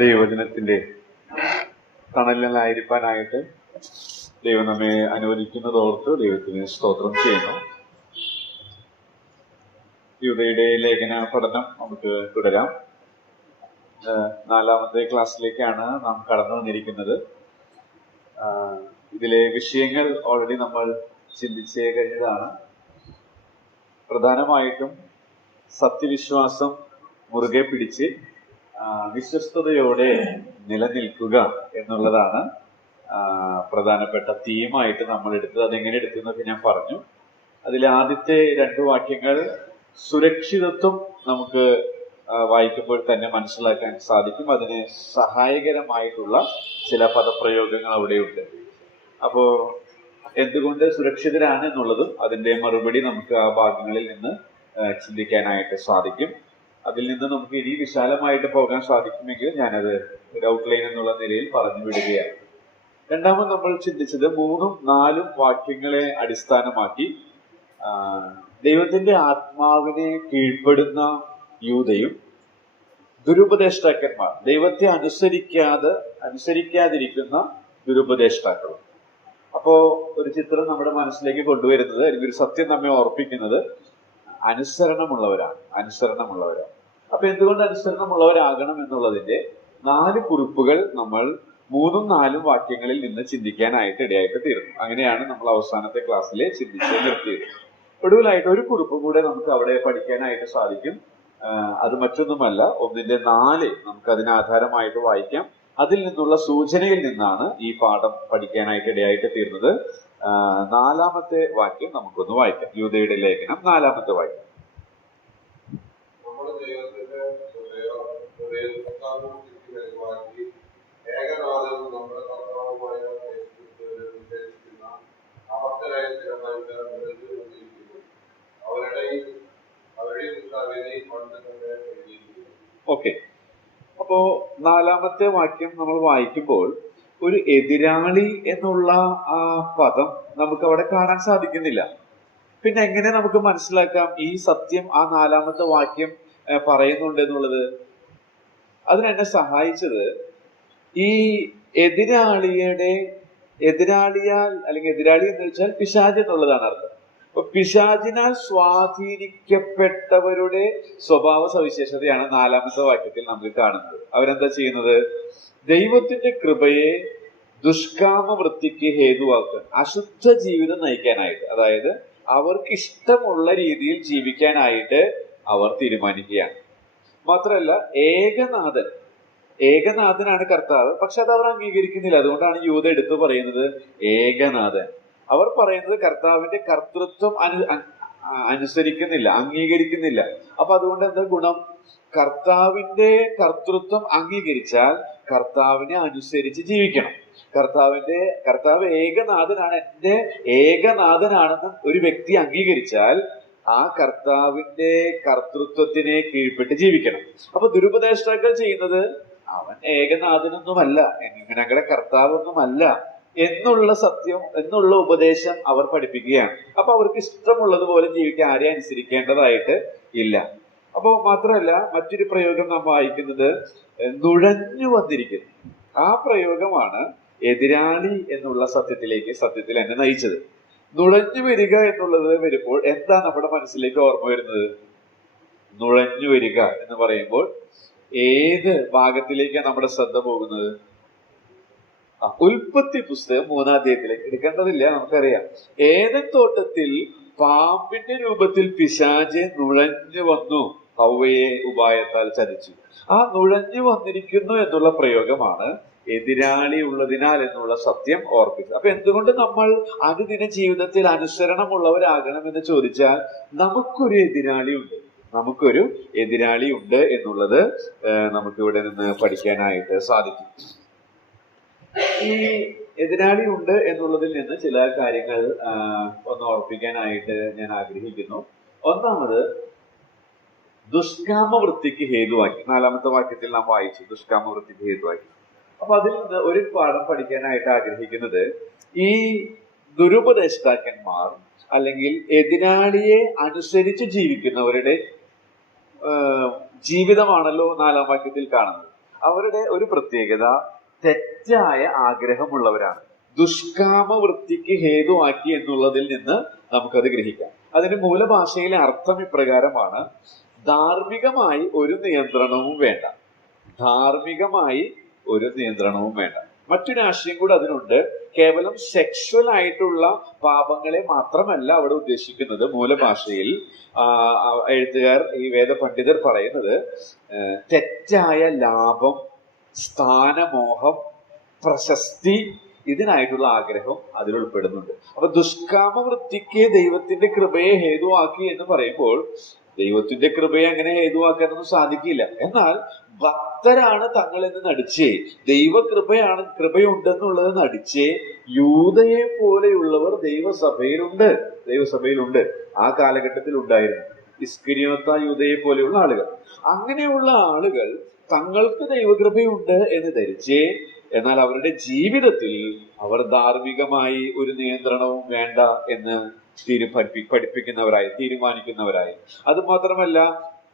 ദൈവവചനത്തിന്റെ തണലിലായിരിക്കാനായിട്ട് ദൈവം നമ്മെ അനുവദിക്കുന്നതോർത്ത് ദൈവത്തിന് സ്തോത്രം ചെയ്യുന്നു. യൂദയുടെ ലേഖന പഠനം നമുക്ക് തുടരാം. 4ാമത്തെ ക്ലാസ്സിലേക്കാണ് നാം കടന്നു വന്നിരിക്കുന്നത്. ഇതിലെ വിഷയങ്ങൾ ഓൾറെഡി നമ്മൾ ചിന്തിച്ചേ കഴിഞ്ഞതാണ്. പ്രധാനമായിട്ടും സത്യവിശ്വാസം മുറുകെ പിടിച്ച് വിശ്വസ്തയോടെ നിലനിൽക്കുക എന്നുള്ളതാണ് പ്രധാനപ്പെട്ട തീമായിട്ട് നമ്മൾ എടുത്തത്. അതെങ്ങനെ എടുത്തെന്നൊക്കെ ഞാൻ പറഞ്ഞു. അതിലെ ആദ്യത്തെ 2 വാക്യങ്ങൾ സുരക്ഷിതത്വം നമുക്ക് വായിക്കുമ്പോൾ തന്നെ മനസ്സിലാക്കാൻ സാധിക്കും. അതിന് സഹായകരമായിട്ടുള്ള ചില പദപ്രയോഗങ്ങൾ അവിടെയുണ്ട്. അപ്പോ എന്തുകൊണ്ട് സുരക്ഷിതരാണ് എന്നുള്ളതും അതിന്റെ മറുപടി നമുക്ക് ആ ഭാഗങ്ങളിൽ നിന്ന് ചിന്തിക്കാനായിട്ട് സാധിക്കും. അതിൽ നിന്ന് നമുക്ക് ഇനി വിശാലമായിട്ട് പോകാൻ സാധിക്കുമെങ്കിൽ ഞാനത് ഒരു ഔട്ട്ലൈൻ എന്നുള്ള നിലയിൽ പറഞ്ഞു വിടുകയാണ്. രണ്ടാമത് നമ്മൾ ചിന്തിച്ചത് 3ഉം 4ഉം വാക്യങ്ങളെ അടിസ്ഥാനമാക്കി ദൈവത്തിന്റെ ആത്മാവിനെ കീഴ്പ്പെടുന്ന യൂദയും ദുരുപദേഷ്ടാക്കന്മാർ, ദൈവത്തെ അനുസരിക്കാതിരിക്കുന്ന ദുരുപദേഷ്ടാക്കളും. അപ്പോ ഒരു ചിത്രം നമ്മുടെ മനസ്സിലേക്ക് കൊണ്ടുവരുന്നത്, അല്ലെങ്കിൽ ഒരു സത്യം നമ്മെ ഓർപ്പിക്കുന്നത് അനുസരണമുള്ളവരാണ്. അപ്പൊ എന്തുകൊണ്ട് അനുസരണമുള്ളവരാകണം എന്നുള്ളതിന്റെ 4 കുറിപ്പുകൾ നമ്മൾ 3ഉം 4ഉം വാക്യങ്ങളിൽ നിന്ന് ചിന്തിക്കാനായിട്ട് ഇടയായിട്ട് തീർന്നു. അങ്ങനെയാണ് നമ്മൾ അവസാനത്തെ ക്ലാസ്സിലെ ചിന്തിച്ച് നിർത്തിയത്. ഒടുവിലായിട്ട് ഒരു കുറിപ്പ് കൂടെ നമുക്ക് അവിടെ പഠിക്കാനായിട്ട് സാധിക്കും. അത് മറ്റൊന്നുമല്ല, 1:4 നമുക്ക് അതിന് ആധാരമായിട്ട് വായിക്കാം. അതിൽ നിന്നുള്ള സൂചനയിൽ നിന്നാണ് ഈ പാഠം പഠിക്കാനായിട്ട് ഇടയായിട്ട് തീർന്നത്. 4ാമത്തെ വാക്യം നമുക്കൊന്ന് വായിക്കാം. യൂദയുടെ ലേഖനം 4ാമത്തെ വാക്യം. ഓക്കെ, അപ്പോ 4ാമത്തെ വാക്യം നമ്മൾ വായിക്കുമ്പോൾ ഒരു എതിരാളി എന്നുള്ള ആ പദം നമുക്ക് അവിടെ കാണാൻ സാധിക്കുന്നില്ല. പിന്നെ എങ്ങനെ നമുക്ക് മനസ്സിലാക്കാം ഈ സത്യം ആ 4ാമത്തെ വാക്യം പറയുന്നുണ്ട് എന്നുള്ളത്? അതിനെന്നെ സഹായിച്ചത് ഈ എതിരാളിയാൽ അല്ലെങ്കിൽ എതിരാളി എന്ന് വെച്ചാൽ പിശാച് എന്നുള്ളതാണ് അർത്ഥം. അപ്പൊ പിശാചിനാൽ സ്വാധീനിക്കപ്പെട്ടവരുടെ സ്വഭാവ സവിശേഷതയാണ് 4ാമത്തെ വാക്യത്തിൽ നമുക്ക് കാണുന്നത്. അവരെന്താ ചെയ്യുന്നത്? ദൈവത്തിന്റെ കൃപയെ ദുഷ്കാമവൃത്തിക്ക് ഹേതുവാക്കാൻ, അശുദ്ധ ജീവിതം നയിക്കാനായിട്ട്, അതായത് അവർക്ക് ഇഷ്ടമുള്ള രീതിയിൽ ജീവിക്കാനായിട്ട് അവർ തീരുമാനിക്കുകയാണ്. മാത്രമല്ല ഏകനാഥനാണ് കർത്താവ്, പക്ഷെ അത് അവർ അംഗീകരിക്കുന്നില്ല. അതുകൊണ്ടാണ് യൂദ എടുത്തു പറയുന്നത് ഏകനാഥൻ. അവർ പറയുന്നത് കർത്താവിന്റെ കർത്തൃത്വം അനുസരിക്കുന്നില്ല, അംഗീകരിക്കുന്നില്ല. അപ്പൊ അതുകൊണ്ട് എന്താ ഗുണം? കർത്താവിന്റെ അംഗീകരിച്ചാൽ കർത്താവിനെ അനുസരിച്ച് ജീവിക്കണം. കർത്താവ് ഏകനാഥനാണ്, എന്റെ ഏകനാഥനാണെന്ന് ഒരു വ്യക്തി അംഗീകരിച്ചാൽ ആ കർത്താവിന്റെ കർത്തൃത്വത്തിനെ കീഴ്പ്പെട്ട് ജീവിക്കണം. അപ്പൊ ദുരുപദേഷ്ടാക്കൾ ചെയ്യുന്നത് അവൻ ഏകനാഥനൊന്നുമല്ല, ഞങ്ങളുടെ കർത്താവൊന്നുമല്ല എന്നുള്ള സത്യം, എന്നുള്ള ഉപദേശം അവർ പഠിപ്പിക്കുകയാണ്. അപ്പൊ അവർക്ക് ഇഷ്ടമുള്ളതുപോലെ ജീവിക്കാൻ ആരെയും അനുസരിക്കേണ്ടതായിട്ട് ഇല്ല. അപ്പൊ മാത്രമല്ല, മറ്റൊരു പ്രയോഗം നാം വായിക്കുന്നത് നുഴഞ്ഞു വന്നിരിക്കുന്നു. ആ പ്രയോഗമാണ് എതിരാളി എന്നുള്ള സത്യത്തിൽ എന്നെ നയിച്ചത്. നുഴഞ്ഞു വരിക എന്നുള്ളത് വരുമ്പോൾ എന്താ നമ്മുടെ മനസ്സിലേക്ക് ഓർമ്മ വരുന്നത്? നുഴഞ്ഞു വരിക എന്ന് പറയുമ്പോൾ ഏത് ഭാഗത്തിലേക്കാണ് നമ്മുടെ ശ്രദ്ധ പോകുന്നത്? ഉൽപ്പത്തി പുസ്തകം 3ാം അധ്യായത്തിലേക്ക്. എടുക്കേണ്ടതില്ല, നമുക്കറിയാം. ഏദൻ തോട്ടത്തിൽ പാമ്പിന്റെ രൂപത്തിൽ പിശാച് നുഴഞ്ഞു വന്നു, ഹവ്വയെ ഉപായത്താൽ ചതിച്ചു. ആ നുഴഞ്ഞു വന്നിരിക്കുന്നു എന്നുള്ള പ്രയോഗമാണ് എതിരാളി ഉള്ളതിനാൽ എന്നുള്ള സത്യം ഓർപ്പിച്ചത്. അപ്പൊ എന്തുകൊണ്ട് നമ്മൾ അനുദിന ജീവിതത്തിൽ അനുസരണമുള്ളവരാകണമെന്ന് ചോദിച്ചാൽ നമുക്കൊരു എതിരാളി ഉണ്ട് എന്നുള്ളത് നമുക്കിവിടെ നിന്ന് പഠിക്കാനായിട്ട് സാധിക്കും. ഈ എതിരാളി ഉണ്ട് എന്നുള്ളതിൽ നിന്ന് ചില കാര്യങ്ങൾ ഒന്ന് ഓർപ്പിക്കാനായിട്ട് ഞാൻ ആഗ്രഹിക്കുന്നു. ഒന്നാമത്, ദുഷ്കാമവൃത്തിക്ക് ഹേതുവാക്കി. 4ാമത്തെ വാക്യത്തിൽ നാം വായിച്ചു ദുഷ്കാമവൃത്തിക്ക് ഹേതുവാക്കി. അപ്പൊ അതിൽ നിന്ന് ഒരു പാഠം പഠിക്കാനായിട്ട് ആഗ്രഹിക്കുന്നത്, ഈ ദുരുപദേഷ്ടാക്കന്മാർ അല്ലെങ്കിൽ എതിരാളിയെ അനുസരിച്ച് ജീവിക്കുന്നവരുടെ ജീവിതമാണല്ലോ 4ാം വാക്യത്തിൽ കാണുന്നത്. അവരുടെ ഒരു പ്രത്യേകത തെറ്റായ ആഗ്രഹമുള്ളവരാണ്. ദുഷ്കാമ വൃത്തിക്ക് ഹേതുവാക്കി എന്നുള്ളതിൽ നിന്ന് നമുക്കത് ഗ്രഹിക്കാം. അതിന്റെ മൂലഭാഷയിലെ അർത്ഥം ഇപ്രകാരമാണ്: ധാർമ്മികമായി ഒരു നിയന്ത്രണവും വേണ്ട. ധാർമ്മികമായി ഒരു നിയന്ത്രണവും വേണ്ട. മറ്റൊരു ആശയം കൂടെ അതിനുണ്ട്. കേവലം സെക്ഷൽ ആയിട്ടുള്ള പാപങ്ങളെ മാത്രമല്ല അവിടെ ഉദ്ദേശിക്കുന്നത്. മൂലഭാഷയിൽ എഴുത്തുകാർ, ഈ വേദ പണ്ഡിതർ പറയുന്നത് തെറ്റായ ലാഭം, സ്ഥാനമോഹം, പ്രശസ്തി, ഇതിനായിട്ടുള്ള ആഗ്രഹം അതിൽ ഉൾപ്പെടുന്നുണ്ട്. അപ്പൊ ദുഷ്കാമ വൃത്തിക്ക് ദൈവത്തിന്റെ കൃപയെ ഹേതുവാക്കി എന്ന് പറയുമ്പോൾ ദൈവത്തിന്റെ കൃപയെ അങ്ങനെ ഹേതുവാക്കാനൊന്നും സാധിക്കില്ല. എന്നാൽ ഭക്തരാണ് തങ്ങൾ എന്ന് നടിച്ചേ, കൃപയുണ്ടെന്നുള്ളത് നടിച്ചേ യൂദയെ പോലെയുള്ളവർ ദൈവസഭയിലുണ്ട്. ആ കാലഘട്ടത്തിൽ ഉണ്ടായിരുന്നു ഇസ്കരിയോത്ത യൂദയെ പോലെയുള്ള ആളുകൾ. അങ്ങനെയുള്ള ആളുകൾ തങ്ങൾക്ക് ദൈവകൃപയുണ്ട് എന്ന് ധരിച്ചേ, എന്നാൽ അവരുടെ ജീവിതത്തിൽ അവർ ധാർമ്മികമായി ഒരു നിയന്ത്രണവും വേണ്ട എന്ന് തീരുമാനിക്കുന്നവരായി. അത് മാത്രമല്ല,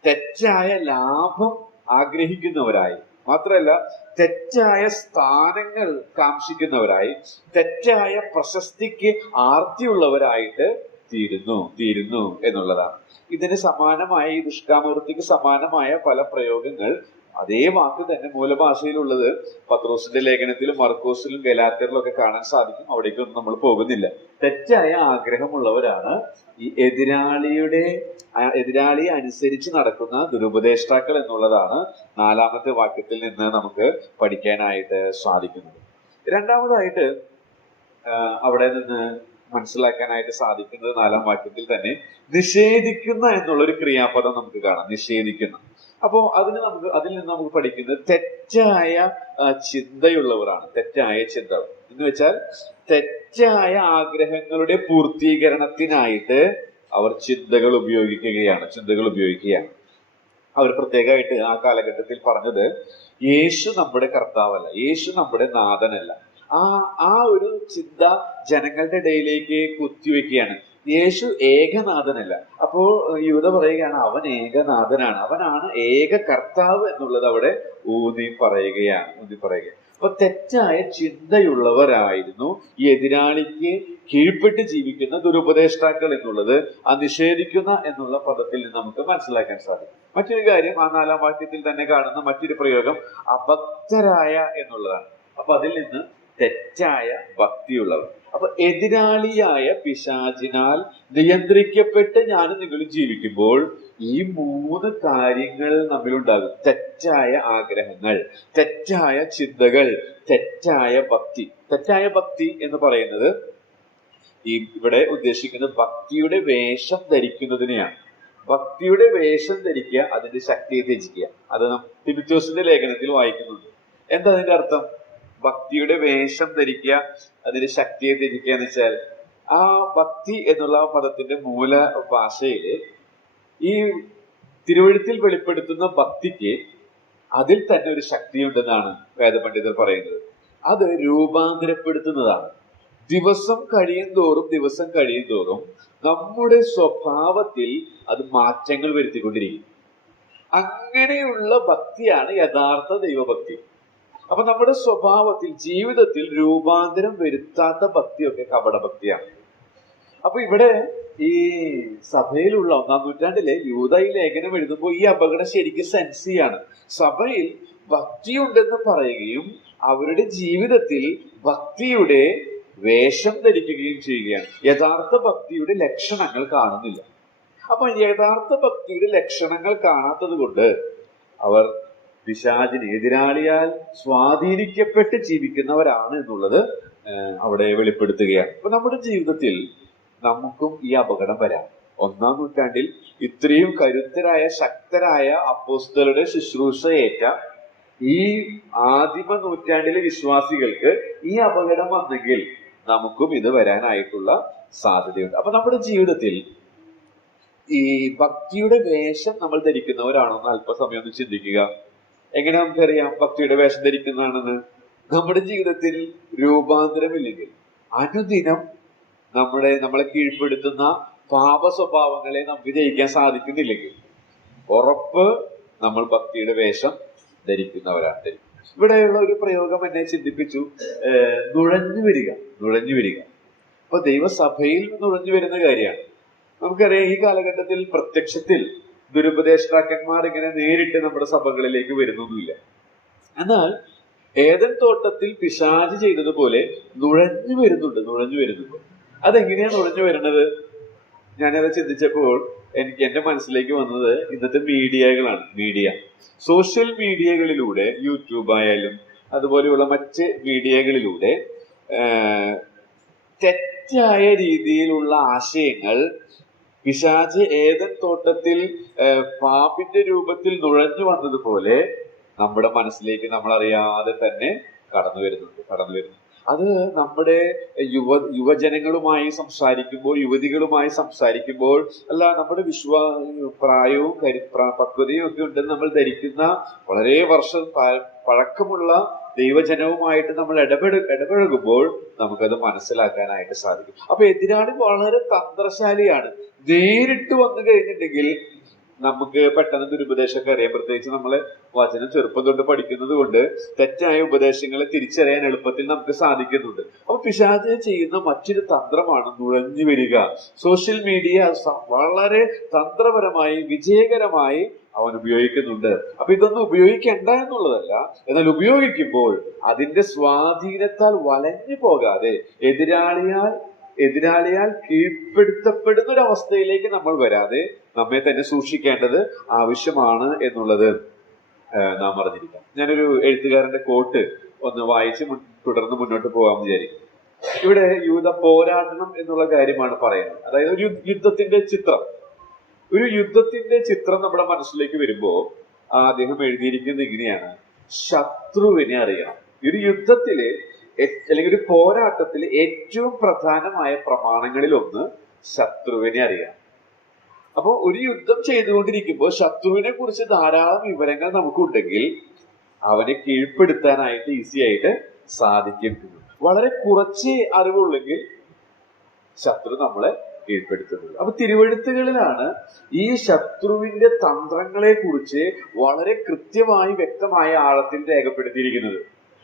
തെറ്റായ ലാഭം ആഗ്രഹിക്കുന്നവരായി, മാത്രമല്ല തെറ്റായ സ്ഥാനങ്ങൾ കാംക്ഷിക്കുന്നവരായി, തെറ്റായ പ്രശസ്തിക്ക് ആർത്തിയുള്ളവരായിട്ട് തീരുന്നു എന്നുള്ളതാണ്. ഇതിന് സമാനമായ, ഈ ദുഷ്കാമവൃത്തിക്ക് സമാനമായ പല പ്രയോഗങ്ങൾ അതേ വാക്ക് തന്നെ മൂലഭാഷയിലുള്ളത് പത്രോസിന്റെ ലേഖനത്തിലും മർക്കോസിലും ഗലാത്യറിലും ഒക്കെ കാണാൻ സാധിക്കും. അവിടേക്കൊന്നും നമ്മൾ പോകുന്നില്ല. തെറ്റായ ആഗ്രഹമുള്ളവരാണ് ഈ എതിരാളിയെ അനുസരിച്ച് നടക്കുന്ന ദുരുപദേഷ്ടാക്കൾ എന്നുള്ളതാണ് 4-ാമത്തെ വാക്യത്തിൽ നിന്ന് നമുക്ക് പഠിക്കാനായിട്ട് സാധിക്കുന്നത്. രണ്ടാമതായിട്ട് അവിടെ നിന്ന് മനസ്സിലാക്കാനായിട്ട് സാധിക്കുന്നത് 4-ാം വാക്യത്തിൽ തന്നെ നിഷേധിക്കുന്ന എന്നുള്ളൊരു ക്രിയാപദം നമുക്ക് കാണാം. നിഷേധിക്കുന്ന. അപ്പോ അതിൽ നിന്ന് നമുക്ക് പഠിക്കുന്നത് തെറ്റായ ചിന്തയുള്ളവരാണ്. തെറ്റായ ചിന്ത എന്ന് വെച്ചാൽ തെറ്റായ ആഗ്രഹങ്ങളുടെ പൂർത്തീകരണത്തിനായിട്ട് അവർ ചിന്തകൾ ഉപയോഗിക്കുകയാണ്. അവർ പ്രത്യേകമായിട്ട് ആ കാലഘട്ടത്തിൽ പറഞ്ഞത് യേശു നമ്മുടെ കർത്താവല്ല, യേശു നമ്മുടെ നാഥനല്ല. ആ ഒരു ചിന്ത ജനങ്ങളുടെ ഇടയിലേക്ക് കുത്തിവെക്കുകയാണ്. യേശു ഏകനാഥനല്ല. അപ്പോ യൂദ പറയുകയാണ് അവൻ ഏകനാഥനാണ്, അവനാണ് ഏക കർത്താവ് എന്നുള്ളത് അവിടെ ഊന്നി പറയുകയാണ്. അപ്പൊ തെറ്റായ ചിന്തയുള്ളവരായിരുന്നു ഈ എതിരാളിക്ക് കീഴ്പ്പെട്ട് ജീവിക്കുന്ന ദുരുപദേഷ്ടാക്കൾ എന്നുള്ളത് ആ നിഷേധിക്കുന്ന എന്നുള്ള പദത്തിൽ നിന്ന് നമുക്ക് മനസ്സിലാക്കാൻ സാധിക്കും. മറ്റൊരു കാര്യം, ആ 4-ാം വാക്യത്തിൽ തന്നെ കാണുന്ന മറ്റൊരു പ്രയോഗം അഭക്തരായ എന്നുള്ളതാണ്. അപ്പൊ അതിൽ നിന്ന് തെറ്റായ ഭക്തിയുള്ളവർ. അപ്പൊ എതിരാളിയായ പിശാചിനാൽ നിയന്ത്രിക്കപ്പെട്ട് ഞാനും നിങ്ങളും ജീവിക്കുമ്പോൾ ഈ 3 കാര്യങ്ങൾ നമ്മിലുണ്ടാകും: തെറ്റായ ആഗ്രഹങ്ങൾ, തെറ്റായ ചിന്തകൾ, തെറ്റായ ഭക്തി. തെറ്റായ ഭക്തി എന്ന് പറയുന്നത് ഇവിടെ ഉദ്ദേശിക്കുന്നത് ഭക്തിയുടെ വേഷം ധരിക്കുന്നതിനെയാണ്. ഭക്തിയുടെ വേഷം ധരിക്കുക, അതിന്റെ ശക്തിയെ ത്യജിക്കുക. അത് നാം തിമോഥെയോസിന്റെ ലേഖനത്തിൽ വായിക്കുന്നുണ്ട്. എന്താ അതിന്റെ അർത്ഥം? ഭക്തിയുടെ വേഷം ധരിക്കുക, അതിന്റെ ശക്തിയെ ത്യജിക്കുക എന്ന് വെച്ചാൽ, ആ ഭക്തി എന്നുള്ള പദത്തിന്റെ മൂല ഭാഷയില് ഈ തിരുവെഴുത്തിൽ വെളിപ്പെടുത്തുന്ന ഭക്തിക്ക് അതിൽ തന്നെ ഒരു ശക്തിയുണ്ടെന്നാണ് വേദപണ്ഡിതർ പറയുന്നത്. അത് രൂപാന്തരപ്പെടുത്തുന്നതാണ്. ദിവസം കഴിയും തോറും നമ്മുടെ സ്വഭാവത്തിൽ അത് മാറ്റങ്ങൾ വരുത്തിക്കൊണ്ടിരിക്കും. അങ്ങനെയുള്ള ഭക്തിയാണ് യഥാർത്ഥ ദൈവഭക്തി. അപ്പൊ നമ്മുടെ സ്വഭാവത്തിൽ, ജീവിതത്തിൽ രൂപാന്തരം വരുത്താത്ത ഭക്തിയൊക്കെ കപടഭക്തിയാണ്. അപ്പൊ ഇവിടെ ഈ സഭയിലുള്ള 1-ാം നൂറ്റാണ്ടിലെ യൂദ ഈ ലേഖനം എഴുതുമ്പോൾ ഈ അപകടം ശരിക്കും സെൻസ് ചെയ്യാണ്. സഭയിൽ ഭക്തിയുണ്ടെന്ന് പറയുകയും അവരുടെ ജീവിതത്തിൽ ഭക്തിയുടെ വേഷം ധരിക്കുകയും ചെയ്യുകയാണ്. യഥാർത്ഥ ഭക്തിയുടെ ലക്ഷണങ്ങൾ കാണുന്നില്ല. അപ്പൊ യഥാർത്ഥ ഭക്തിയുടെ ലക്ഷണങ്ങൾ കാണാത്തത് കൊണ്ട് അവർ പിശാചിന്, എതിരാളിയാൽ സ്വാധീനിക്കപ്പെട്ട് ജീവിക്കുന്നവരാണ് എന്നുള്ളത് അവിടെ വെളിപ്പെടുത്തുകയാണ്. അപ്പൊ നമ്മുടെ ജീവിതത്തിൽ നമുക്കും ഈ അപകടം വരാം. 1-ാം നൂറ്റാണ്ടിൽ ഇത്രയും കരുത്തരായ, ശക്തരായ അപ്പോസ്തലരുടെ ശുശ്രൂഷ ഏറ്റ ഈ ആദിമ നൂറ്റാണ്ടിലെ വിശ്വാസികൾക്ക് ഈ അപകടം വന്നെങ്കിൽ നമുക്കും ഇത് വരാനായിട്ടുള്ള സാധ്യതയുണ്ട്. അപ്പൊ നമ്മുടെ ജീവിതത്തിൽ ഈ ഭക്തിയുടെ വേഷം നമ്മൾ ധരിക്കുന്നവരാണോ എന്ന് അല്പസമയം ഒന്ന് ചിന്തിക്കുക. എങ്ങനെ നമുക്കറിയാം ഭക്തിയുടെ വേഷം ധരിക്കുന്നതാണെന്ന്? നമ്മുടെ ജീവിതത്തിൽ രൂപാന്തരമില്ലെങ്കിൽ, അനുദിനം നമ്മളെ കീഴ്പ്പെടുത്തുന്ന പാപ സ്വഭാവങ്ങളെ നമുക്ക് ജയിക്കാൻ സാധിക്കുന്നില്ലെങ്കിൽ, ഉറപ്പ് നമ്മൾ ഭക്തിയുടെ വേഷം ധരിക്കുന്നവരാണ്. ഇവിടെയുള്ള ഒരു പ്രയോഗം എന്നെ ചിന്തിപ്പിച്ചു. നുഴഞ്ഞു വരിക. അപ്പൊ ദൈവസഭയിൽ നുഴഞ്ഞു വരുന്ന കാര്യമാണ്. നമുക്കറിയാം, ഈ കാലഘട്ടത്തിൽ പ്രത്യക്ഷത്തിൽ ദുരുപദേഷ്ടാക്കന്മാർ ഇങ്ങനെ നേരിട്ട് നമ്മുടെ സഭകളിലേക്ക് വരുന്നൊന്നുമില്ല. എന്നാൽ ഏദൻ തോട്ടത്തിൽ പിശാച് ചെയ്തതുപോലെ നുഴഞ്ഞു വരുന്നുണ്ട്. അതെങ്ങനെയാ നുഴഞ്ഞു വരുന്നത്? ഞാനത് ചിന്തിച്ചപ്പോൾ എന്റെ മനസ്സിലേക്ക് വന്നത് ഇന്നത്തെ മീഡിയ സോഷ്യൽ മീഡിയകളിലൂടെ, യൂട്യൂബ് ആയാലും അതുപോലെയുള്ള മറ്റ് മീഡിയകളിലൂടെ തെറ്റായ രീതിയിലുള്ള ആശയങ്ങൾ പിശാച് ഏദൻ തോട്ടത്തിൽ പാമ്പിന്റെ രൂപത്തിൽ നുഴഞ്ഞു വന്നതുപോലെ നമ്മുടെ മനസ്സിലേക്ക് നമ്മളറിയാതെ തന്നെ കടന്നു വരുന്നുണ്ട്. അത് നമ്മുടെ യുവജനങ്ങളുമായി സംസാരിക്കുമ്പോൾ, യുവതികളുമായി സംസാരിക്കുമ്പോൾ, അല്ല നമ്മുടെ പ്രായവും പക്വതയും ഒക്കെ ഉണ്ടെന്ന് നമ്മൾ ധരിക്കുന്ന വളരെ വർഷം പഴക്കമുള്ള ദൈവജനവുമായിട്ട് നമ്മൾ ഇടപഴകുമ്പോൾ നമുക്കത് മനസ്സിലാക്കാനായിട്ട് സാധിക്കും. അപ്പൊ എതിരാളി വളരെ തന്ത്രശാലിയാണ്. നേരിട്ട് വന്നു കഴിഞ്ഞിട്ടുണ്ടെങ്കിൽ നമുക്ക് പെട്ടെന്ന് ദുരുപദേശമൊക്കെ അറിയാം. പ്രത്യേകിച്ച് നമ്മള് വചനം ചെറുപ്പം തൊട്ട് പഠിക്കുന്നത് കൊണ്ട് തെറ്റായ ഉപദേശങ്ങളെ തിരിച്ചറിയാൻ എളുപ്പത്തിൽ നമുക്ക് സാധിക്കുന്നുണ്ട്. അപ്പൊ പിശാച് ചെയ്യുന്ന മറ്റൊരു തന്ത്രമാണ് നുഴഞ്ഞു വരിക. സോഷ്യൽ മീഡിയ വളരെ തന്ത്രപരമായി, വിജയകരമായി അവൻ ഉപയോഗിക്കുന്നുണ്ട്. അപ്പൊ ഇതൊന്നും ഉപയോഗിക്കണ്ട എന്നുള്ളതല്ല, എന്നാൽ ഉപയോഗിക്കുമ്പോൾ അതിന്റെ സ്വാധീനത്താൽ വലഞ്ഞു പോകാതെ എതിരാളിയാൽ കീഴ്പ്പെടുത്തപ്പെടുന്ന ഒരു അവസ്ഥയിലേക്ക് നമ്മൾ വരാതെ നമ്മെ തന്നെ സൂക്ഷിക്കേണ്ടത് ആവശ്യമാണ് എന്നുള്ളത് നാം അറിഞ്ഞിരിക്കാം. ഞാനൊരു എഴുത്തുകാരന്റെ കോട്ട് ഒന്ന് വായിച്ച് തുടർന്ന് മുന്നോട്ട് പോകാമെന്ന് വിചാരിക്കും. ഇവിടെ യൂത പോരാടണം എന്നുള്ള കാര്യമാണ് പറയുന്നത്. അതായത് ഒരു യുദ്ധത്തിന്റെ ചിത്രം നമ്മുടെ മനസ്സിലേക്ക് വരുമ്പോൾ അദ്ദേഹം എഴുതിയിരിക്കുന്നത് ഇങ്ങനെയാണ്: ശത്രുവിനെ അറിയണം. ഒരു യുദ്ധത്തില് അല്ലെങ്കിൽ ഒരു പോരാട്ടത്തിൽ ഏറ്റവും പ്രധാനമായ പ്രമാണങ്ങളിൽ ഒന്ന് ശത്രുവിനെ അറിയണം. അപ്പൊ ഒരു യുദ്ധം ചെയ്തുകൊണ്ടിരിക്കുമ്പോൾ ശത്രുവിനെ കുറിച്ച് ധാരാളം വിവരങ്ങൾ നമുക്കുണ്ടെങ്കിൽ അവനെ കീഴ്പ്പെടുത്താനായിട്ട് ഈസി ആയിട്ട് സാധിക്കും. വളരെ കുറച്ച് അറിവുള്ളെങ്കിൽ ശത്രു നമ്മളെ കീഴ്പ്പെടുത്തുന്നത്. അപ്പൊ തിരുവെഴുത്തുകളിലാണ് ഈ ശത്രുവിന്റെ തന്ത്രങ്ങളെ കുറിച്ച് വളരെ കൃത്യമായി, വ്യക്തമായ ആഴത്തിൽ രേഖപ്പെടുത്തിയിരിക്കുന്നത്.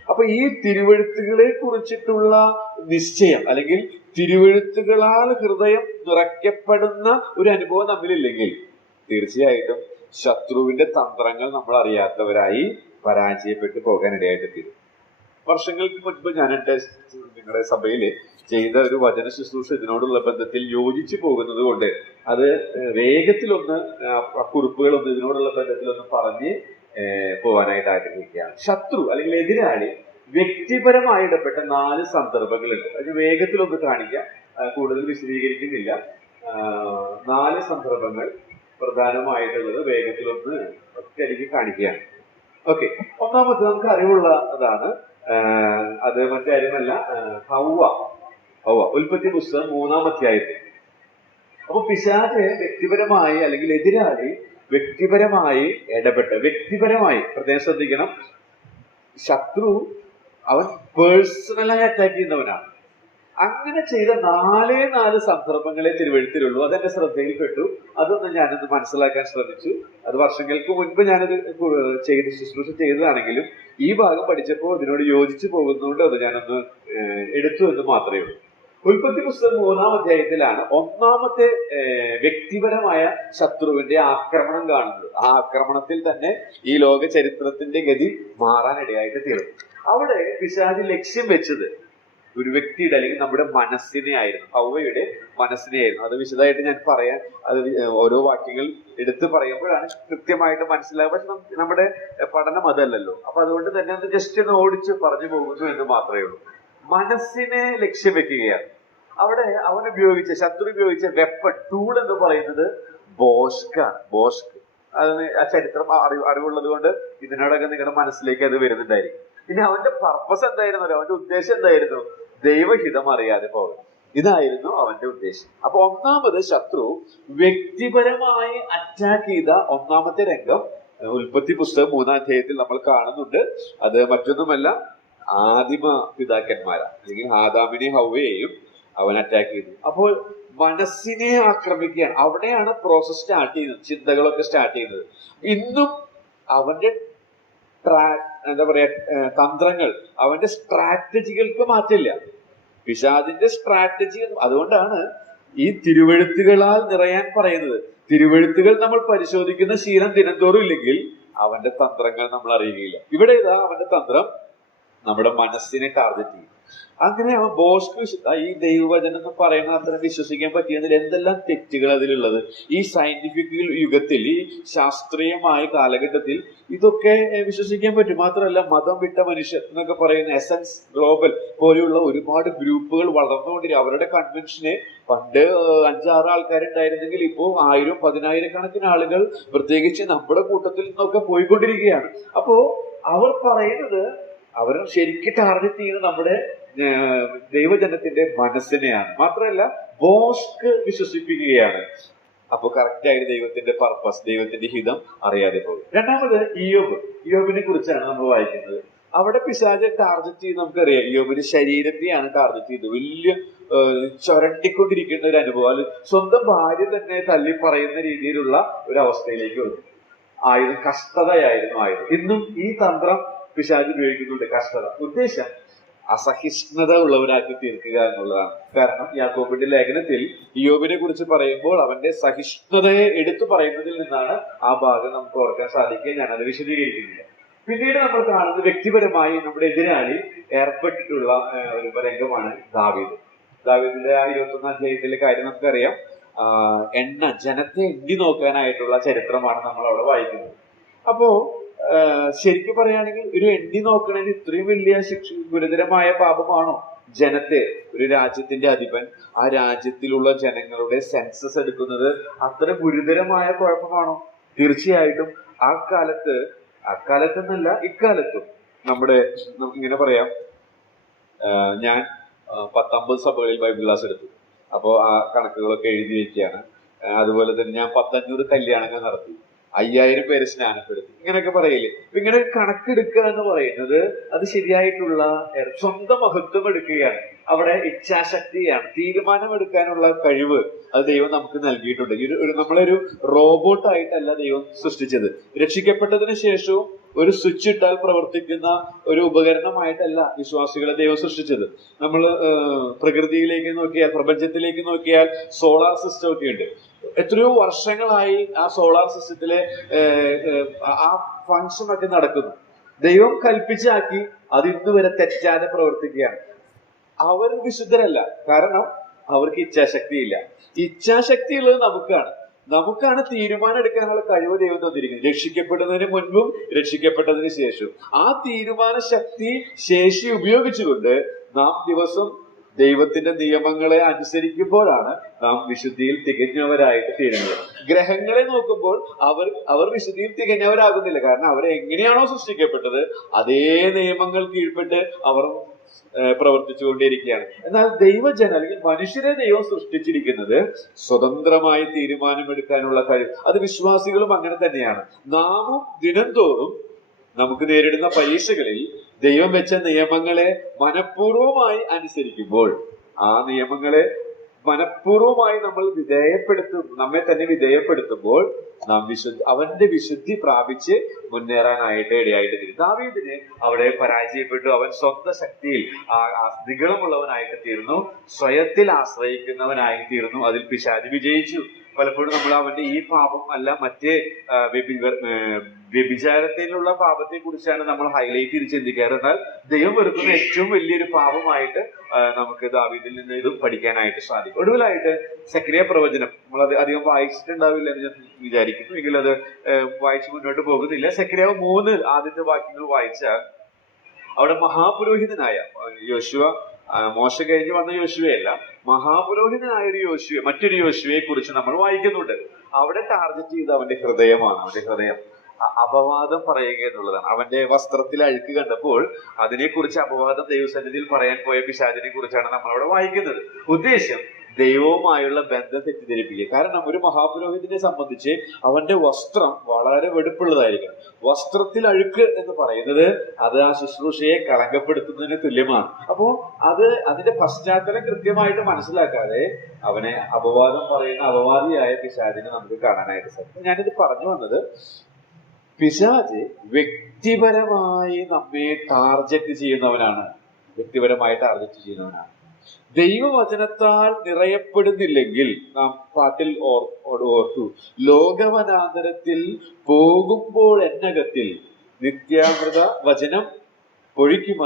അപ്പൊ ഈ തിരുവെഴുത്തുകളെ കുറിച്ചിട്ടുള്ള നിശ്ചയം, അല്ലെങ്കിൽ തിരുവെഴുത്തുകളാൽ ഹൃദയം നിറയ്ക്കപ്പെടുന്ന ഒരു അനുഭവം നമ്മളില്ലെങ്കിൽ തീർച്ചയായിട്ടും ശത്രുവിന്റെ തന്ത്രങ്ങൾ നമ്മൾ അറിയാത്തവരായി പരാജയപ്പെട്ടു പോകാൻ ഇടയായിട്ട് തീരും. വർഷങ്ങൾക്ക് മുൻപ് ഞാൻ നിങ്ങളുടെ സഭയിൽ ചെയ്ത ഒരു വചന ശുശ്രൂഷ ഇതിനോടുള്ള ബന്ധത്തിൽ യോജിച്ചു പോകുന്നത് കൊണ്ട് അത് വേഗത്തിലൊന്ന് കുറിപ്പുകളൊന്ന് ഇതിനോടുള്ള ബന്ധത്തിലൊന്ന് പറഞ്ഞ് പോവാനായിട്ട് ആഗ്രഹിക്കുകയാണ്. ശത്രു അല്ലെങ്കിൽ എതിരാളി വ്യക്തിപരമായി ഇടപെട്ട 4 സന്ദർഭങ്ങളുണ്ട്. അത് വേഗത്തിലൊന്ന് കാണിക്കാം, കൂടുതൽ വിശദീകരിക്കുന്നില്ല. 4 സന്ദർഭങ്ങൾ പ്രധാനമായിട്ടുള്ളത് വേഗത്തിലൊന്ന് ഒറ്റയടിക്ക് കാണിക്കുകയാണ്. ഓക്കെ, ഒന്നാമത്തെ നമുക്ക് അറിവുള്ളതാണ്. അത് മറ്റാരുമല്ല, ഹൗവ. ഉൽപ്പത്തി പുസ്തകം 3-ാം അധ്യായത്തിൽ. അപ്പൊ പിശാച് വ്യക്തിപരമായി, അല്ലെങ്കിൽ എതിരാളി വ്യക്തിപരമായി പ്രത്യേകം ശ്രദ്ധിക്കണം. ശത്രു അവൻ പേഴ്സണലായി അറ്റാക്ക് ചെയ്യുന്നവനാണ്. അങ്ങനെ ചെയ്ത 4 സന്ദർഭങ്ങളെ തിരുവെഴുത്തിലുള്ളൂ. അതെന്റെ ശ്രദ്ധയിൽപ്പെട്ടു. അതൊന്ന് ഞാനൊന്ന് മനസ്സിലാക്കാൻ ശ്രമിച്ചു. അത് വർഷങ്ങൾക്ക് മുൻപ് ഞാനത് ശുശ്രൂഷ ചെയ്തതാണെങ്കിലും ഈ ഭാഗം പഠിച്ചപ്പോൾ ഇതിനോട് യോജിച്ചു പോകുന്നതുകൊണ്ട് അത് ഞാനൊന്ന് എടുത്തു എന്ന് മാത്രമേ ഉള്ളൂ. ഉൽപ്പത്തി പുസ്തകം 3-ാം അധ്യായത്തിലാണ് ഒന്നാമത്തെ വ്യക്തിപരമായ ശത്രുവിന്റെ ആക്രമണം കാണുന്നത്. ആ ആക്രമണത്തിൽ തന്നെ ഈ ലോക ചരിത്രത്തിന്റെ ഗതി മാറാനിടയായിട്ട് തീർന്നു. അവിടെ പിശാച് ലക്ഷ്യം വെച്ചത് ഒരു വ്യക്തിയുടെ, അല്ലെങ്കിൽ നമ്മുടെ മനസ്സിനെ ആയിരുന്നു. ഹൗവയുടെ മനസ്സിനെ ആയിരുന്നു. അത് വിശദമായിട്ട് ഞാൻ പറയാൻ, അത് ഓരോ വാക്യങ്ങൾ എടുത്ത് പറയുമ്പോഴാണ് കൃത്യമായിട്ട് മനസ്സിലാകുക. പക്ഷെ നമ്മുടെ പഠനം അതല്ലല്ലോ. അപ്പൊ അതുകൊണ്ട് തന്നെ അത് ജസ്റ്റ് ഒന്ന് ഓടിച്ച് പറഞ്ഞു പോകുന്നു എന്ന് മാത്രമേ ഉള്ളൂ. മനസ്സിനെ ലക്ഷ്യം വെക്കുകയാണ്. അവിടെ ശത്രു ഉപയോഗിച്ച വെപ്പൺ, ടൂൾ എന്ന് പറയുന്നത് ബോഷ്ക്. അത് ആ ചരിത്രം അറിവുള്ളത് കൊണ്ട് ഇതിനോടൊക്കെ നിങ്ങളുടെ മനസ്സിലേക്ക് അത് വരുന്നുണ്ടായിരിക്കും. പിന്നെ അവന്റെ പർപ്പസ് എന്തായിരുന്നു? അവന്റെ ഉദ്ദേശം എന്തായിരുന്നു? ദൈവഹിതം അറിയാതെ പോകും. ഇതായിരുന്നു അവന്റെ ഉദ്ദേശം. അപ്പൊ ഒന്നാമത് ശത്രു വ്യക്തിപരമായി അറ്റാക്ക് ചെയ്ത ഒന്നാമത്തെ രംഗം ഉൽപ്പത്തി പുസ്തകം 3-ാം അധ്യായത്തിൽ നമ്മൾ കാണുന്നുണ്ട്. അത് മറ്റൊന്നുമല്ല, ആദിമ പിതാക്കന്മാരാണ്, അല്ലെങ്കിൽ ആദാമിനെയും ഹൗവയെയും അവൻ അറ്റാക്ക് ചെയ്തു. അപ്പോൾ മനസ്സിനെ ആക്രമിക്കുകയാണ്. അവിടെയാണ് പ്രോസസ് സ്റ്റാർട്ട് ചെയ്യുന്നത്, ചിന്തകളൊക്കെ സ്റ്റാർട്ട് ചെയ്യുന്നത്. ഇന്നും അവന്റെ എന്താ പറയാ തന്ത്രങ്ങൾ, അവന്റെ സ്ട്രാറ്റജികൾക്ക് മാറ്റില്ല. പിശാചിന്റെ സ്ട്രാറ്റജി. അതുകൊണ്ടാണ് ഈ തിരുവെഴുത്തുകളാൽ നിറയാൻ പറയുന്നത്. തിരുവെഴുത്തുകൾ നമ്മൾ പരിശോധിക്കുന്ന ശീലം ദിനംതോറും ഇല്ലെങ്കിൽ അവന്റെ തന്ത്രങ്ങൾ നമ്മൾ അറിയുകയില്ല. ഇവിടെ ഇതാ അവന്റെ തന്ത്രം നമ്മുടെ മനസ്സിനെ ടാർഗറ്റ് ചെയ്യും. അങ്ങനെ അവൻ ബോസ്ക് ഈ ദൈവവചനം എന്ന് പറയുന്നത് അത്ര വിശ്വസിക്കാൻ പറ്റിയതിൽ എന്തെല്ലാം തെറ്റുകൾ അതിലുള്ളത്. ഈ സയന്റിഫിക് യുഗത്തിൽ, ഈ ശാസ്ത്രീയമായ കാലഘട്ടത്തിൽ ഇതൊക്കെ വിശ്വസിക്കാൻ പറ്റും. മാത്രമല്ല, മതം വിട്ട മനുഷ്യർ എന്നൊക്കെ പറയുന്ന എസൻസ് ഗ്ലോബൽ പോലെയുള്ള ഒരുപാട് ഗ്രൂപ്പുകൾ വളർന്നുകൊണ്ടിരിക്കും. അവരുടെ കൺവെൻഷന് പണ്ട് 5-6 ആൾക്കാരുണ്ടായിരുന്നെങ്കിൽ ഇപ്പോൾ 1000, 10,000 കണക്കിന് ആളുകൾ, പ്രത്യേകിച്ച് നമ്മുടെ കൂട്ടത്തിൽ നിന്നൊക്കെ പോയിക്കൊണ്ടിരിക്കുകയാണ്. അപ്പോ അവർ പറയുന്നത്, അവർ ശരിക്കും ടാർഗറ്റ് ചെയ്യുന്നത് നമ്മുടെ ദൈവജനത്തിന്റെ മനസ്സിനെയാണ്. മാത്രമല്ല, ബോസ്ക് വിശ്വസിപ്പിക്കുകയാണ്. അപ്പൊ കറക്റ്റായിട്ട് ദൈവത്തിന്റെ പർപ്പസ്, ദൈവത്തിന്റെ ഹിതം അറിയാതെ പോകും. രണ്ടാമത് ഇയ്യോബിനെ കുറിച്ചാണ് നമ്മൾ വായിക്കുന്നത്. അവിടെ പിശാച് ടാർഗറ്റ് ചെയ്ത് നമുക്കറിയാം. ഇയ്യോബിന്റെ ശരീരത്തെയാണ് ടാർഗറ്റ് ചെയ്തത്. വലിയ ചുരണ്ടിക്കൊണ്ടിരിക്കുന്ന ഒരു അനുഭവം. അത് സ്വന്തം ഭാര്യ തന്നെ തല്ലി പറയുന്ന രീതിയിലുള്ള ഒരു അവസ്ഥയിലേക്ക് വന്നു. കഷ്ടതയായിരുന്നു. ഇന്നും ഈ തന്ത്രം പിശാച് ഉപയോഗിക്കുന്നുണ്ട്. കഷ്ടത ഉദ്ദേശം അസഹിഷ്ണുത ഉള്ളവരാക്കി തീർക്കുക എന്നുള്ളതാണ്. കാരണം യാക്കോബിന്റെ ലേഖനത്തിൽ ഇയ്യോബിനെ കുറിച്ച് പറയുമ്പോൾ അവന്റെ സഹിഷ്ണുതയെ എടുത്തു പറയുന്നതിൽ നിന്നാണ് ആ ഭാഗം നമുക്ക് ഓർക്കാൻ സാധിക്കുക. ഞാനത് വിശദീകരിക്കുന്നില്ല. പിന്നീട് നമ്മൾ കാണുന്നത് വ്യക്തിപരമായി നമ്മുടെ എതിരാളി ഏർപ്പെട്ടിട്ടുള്ള ഒരു രംഗമാണ് ദാവീദ്. ദാവീദിന്റെ 21-ാം അധ്യായത്തിലെ കാര്യം നമുക്കറിയാം. ജനത്തെ എണ്ണി നോക്കാനായിട്ടുള്ള ചരിത്രമാണ് നമ്മൾ അവിടെ വായിക്കുന്നത്. അപ്പോ ശരിക്കും പറയുകയാണെങ്കിൽ ഒരു എണ്ണി നോക്കണത് ഇത്രയും വലിയ ഗുരുതരമായ പാപമാണോ? ജനത്തെ, ഒരു രാജ്യത്തിന്റെ അധിപൻ ആ രാജ്യത്തിലുള്ള ജനങ്ങളുടെ സെൻസസ് എടുക്കുന്നത് അത്ര ഗുരുതരമായ കുഴപ്പമാണോ? തീർച്ചയായിട്ടും അക്കാലത്തെന്നല്ല ഇക്കാലത്തും നമ്മുടെ ഇങ്ങനെ പറയാം. ഞാൻ 10-50 സഭകളിൽ ബൈബിൾ ക്ലാസ് എടുത്തു. അപ്പോൾ ആ കണക്കുകളൊക്കെ എഴുതി വെക്കുകയാണ്. അതുപോലെ തന്നെ ഞാൻ 10-500 കല്യാണങ്ങൾ നടത്തി, 5000 പേരെ സ്നാനപ്പെടുത്തി, ഇങ്ങനെയൊക്കെ പറയില്ലേ. ഇങ്ങനെ കണക്കെടുക്കുക എന്ന് പറയുന്നത് അത് ശരിയായിട്ടുള്ള സ്വന്തം മഹത്വം എടുക്കുകയാണ്. അവിടെ ഇച്ഛാശക്തിയാണ്, തീരുമാനമെടുക്കാനുള്ള കഴിവ് അത് ദൈവം നമുക്ക് നൽകിയിട്ടുണ്ട്. നമ്മളൊരു റോബോട്ടായിട്ടല്ല ദൈവം സൃഷ്ടിച്ചത്. രക്ഷിക്കപ്പെട്ടതിന് ശേഷവും ഒരു സ്വിച്ച് ഇട്ടാൽ പ്രവർത്തിക്കുന്ന ഒരു ഉപകരണമായിട്ടല്ല വിശ്വാസികളെ ദൈവം സൃഷ്ടിച്ചത്. നമ്മൾ പ്രകൃതിയിലേക്ക് നോക്കിയാൽ, പ്രപഞ്ചത്തിലേക്ക് നോക്കിയാൽ സോളാർ സിസ്റ്റം ഒക്കെ ഉണ്ട്. എത്രയോ വർഷങ്ങളായി ആ സോളാർ സിസ്റ്റത്തിലെ ആ ഫങ്ഷൻ ഒക്കെ നടക്കുന്നു. ദൈവം കൽപ്പിച്ചാക്കി അത് ഇന്നുവരെ തെറ്റാതെ പ്രവർത്തിക്കുകയാണ്. അവർ വിശുദ്ധരല്ല, കാരണം അവർക്ക് ഇച്ഛാശക്തിയില്ല. ഇച്ഛാശക്തിയുള്ളത് നമുക്കാണ് തീരുമാനം എടുക്കാനുള്ള കഴിവ് ദൈവം തന്നിരിക്കുന്നത്. രക്ഷിക്കപ്പെടുന്നതിന് മുൻപും രക്ഷിക്കപ്പെട്ടതിന് ശേഷവും ആ തീരുമാന ശേഷി ഉപയോഗിച്ചുകൊണ്ട് നാം ദിവസം ദൈവത്തിന്റെ നിയമങ്ങളെ അനുസരിക്കുമ്പോഴാണ് നാം വിശുദ്ധിയിൽ തികഞ്ഞവരായിട്ട് തീരുന്നത്. ഗ്രഹങ്ങളെ നോക്കുമ്പോൾ അവർ വിശുദ്ധിയിൽ തികഞ്ഞവരാകുന്നില്ല. കാരണം അവരെ എങ്ങനെയാണോ സൃഷ്ടിക്കപ്പെട്ടത് അതേ നിയമങ്ങൾ കീഴ്പ്പെട്ട് അവർ പ്രവർത്തിച്ചുകൊണ്ടിരിക്കുകയാണ്. എന്നാൽ ദൈവജന അല്ലെങ്കിൽ മനുഷ്യരെ ദൈവം സൃഷ്ടിച്ചിരിക്കുന്നത് സ്വതന്ത്രമായി തീരുമാനമെടുക്കാനുള്ള കഴിവ്. അത് വിശ്വാസികളും അങ്ങനെ തന്നെയാണ്. നാമും ദിനംതോറും നമുക്ക് നേരിടുന്ന പരീക്ഷകളിൽ ദൈവം വെച്ച നിയമങ്ങളെ മനഃപൂർവമായി അനുസരിക്കുമ്പോൾ, ആ നിയമങ്ങളെ മനഃപൂർവമായി നമ്മെ തന്നെ വിധേയപ്പെടുത്തുമ്പോൾ നാം അവന്റെ വിശുദ്ധി പ്രാപിച്ച് മുന്നേറാനായിട്ട് ഇടയായിട്ട് തീരും. ദാവീദിന് അവിടെ പരാജയപ്പെട്ടു. അവൻ സ്വന്തം ശക്തിയിൽ നിഗളമുള്ളവനായിട്ട് തീർന്നു, സ്വയത്തിൽ ആശ്രയിക്കുന്നവനായി തീർന്നു. അതിൽ പിശാച് വിജയിച്ചു. പലപ്പോഴും നമ്മൾ അവന്റെ ഈ പാപം അല്ല, മറ്റേ വ്യഭിചാരത്തിലുള്ള പാപത്തെ കുറിച്ചാണ് നമ്മൾ ഹൈലൈറ്റ് ചെയ്ത് ചിന്തിക്കാറ്. എന്നാൽ ദൈവം വെറുക്കുന്ന ഏറ്റവും വലിയൊരു പാപമായിട്ട് നമുക്ക് ദാവീദിൽ നിന്ന് ഇതും പഠിക്കാനായിട്ട് സാധിക്കും. ഒടുവിലായിട്ട് സെക്കറിയ പ്രവചനം നമ്മളത് അധികം വായിച്ചിട്ടുണ്ടാവില്ല എന്ന് ഞാൻ വിചാരിക്കുന്നു. എങ്കിൽ അത് വായിച്ച് മുന്നോട്ട് പോകുന്നില്ല. സെക്കറിയ 3 ആദ്യത്തെ വാക്യങ്ങൾ വായിച്ചാൽ അവിടെ മഹാപുരോഹിതനായ യോശുവ, മോശ കഴിഞ്ഞ് വന്ന യോശുവയല്ല, മഹാപുരോഹിതനായ ഒരു യോശുവ, മറ്റൊരു യോശുവയെ കുറിച്ച് നമ്മൾ വായിക്കുന്നുണ്ട്. അവിടെ ടാർഗറ്റ് ചെയ്ത് അവന്റെ ഹൃദയമാണ്. അവന്റെ ഹൃദയം അപവാദം പറയുക എന്നുള്ളതാണ്. അവന്റെ വസ്ത്രത്തിൽ അഴുക്ക് കണ്ടപ്പോൾ അതിനെക്കുറിച്ച് അപവാദം ദൈവസന്നിധിയിൽ പറയാൻ പോയ പിശാചിനെ കുറിച്ചാണ് നമ്മൾ അവിടെ വായിക്കുന്നത്. ഉദ്ദേശം ദൈവവുമായുള്ള ബന്ധം തെറ്റിദ്ധരിപ്പിക്കുക. കാരണം ഒരു മഹാപുരോഹിതനെ സംബന്ധിച്ച് അവന്റെ വസ്ത്രം വളരെ വെടുപ്പുള്ളതായിരിക്കണം. വസ്ത്രത്തിൽ അഴുക്ക് എന്ന് പറയുന്നത് അത് ആ ശുശ്രൂഷയെ കളങ്കപ്പെടുത്തുന്നതിന് തുല്യമാണ്. അപ്പോ അതിന്റെ പശ്ചാത്തലം കൃത്യമായിട്ട് മനസ്സിലാക്കാതെ അവനെ അപവാദം പറയുന്ന അപവാദിയായ പിശാചിനെ നമുക്ക് കാണാനായിട്ട് സാധിക്കും. ഞാനിത് പറഞ്ഞു വന്നത്, പിശാച് വ്യക്തിപരമായി നമ്മെ ടാർഗറ്റ് ചെയ്യുന്നവനാണ്. വ്യക്തിപരമായി ടാർഗറ്റ് ചെയ്യുന്നവനാണ്. ദൈവവചനത്താൽ നിറയപ്പെടുന്നില്ലെങ്കിൽ, നാം പാട്ടിൽ ഓർത്തു, ലോകവനാന്തരത്തിൽ പോകുമ്പോൾ എന്നകത്തിൽ നിത്യാമൃത വചനം പൊഴിക്കും,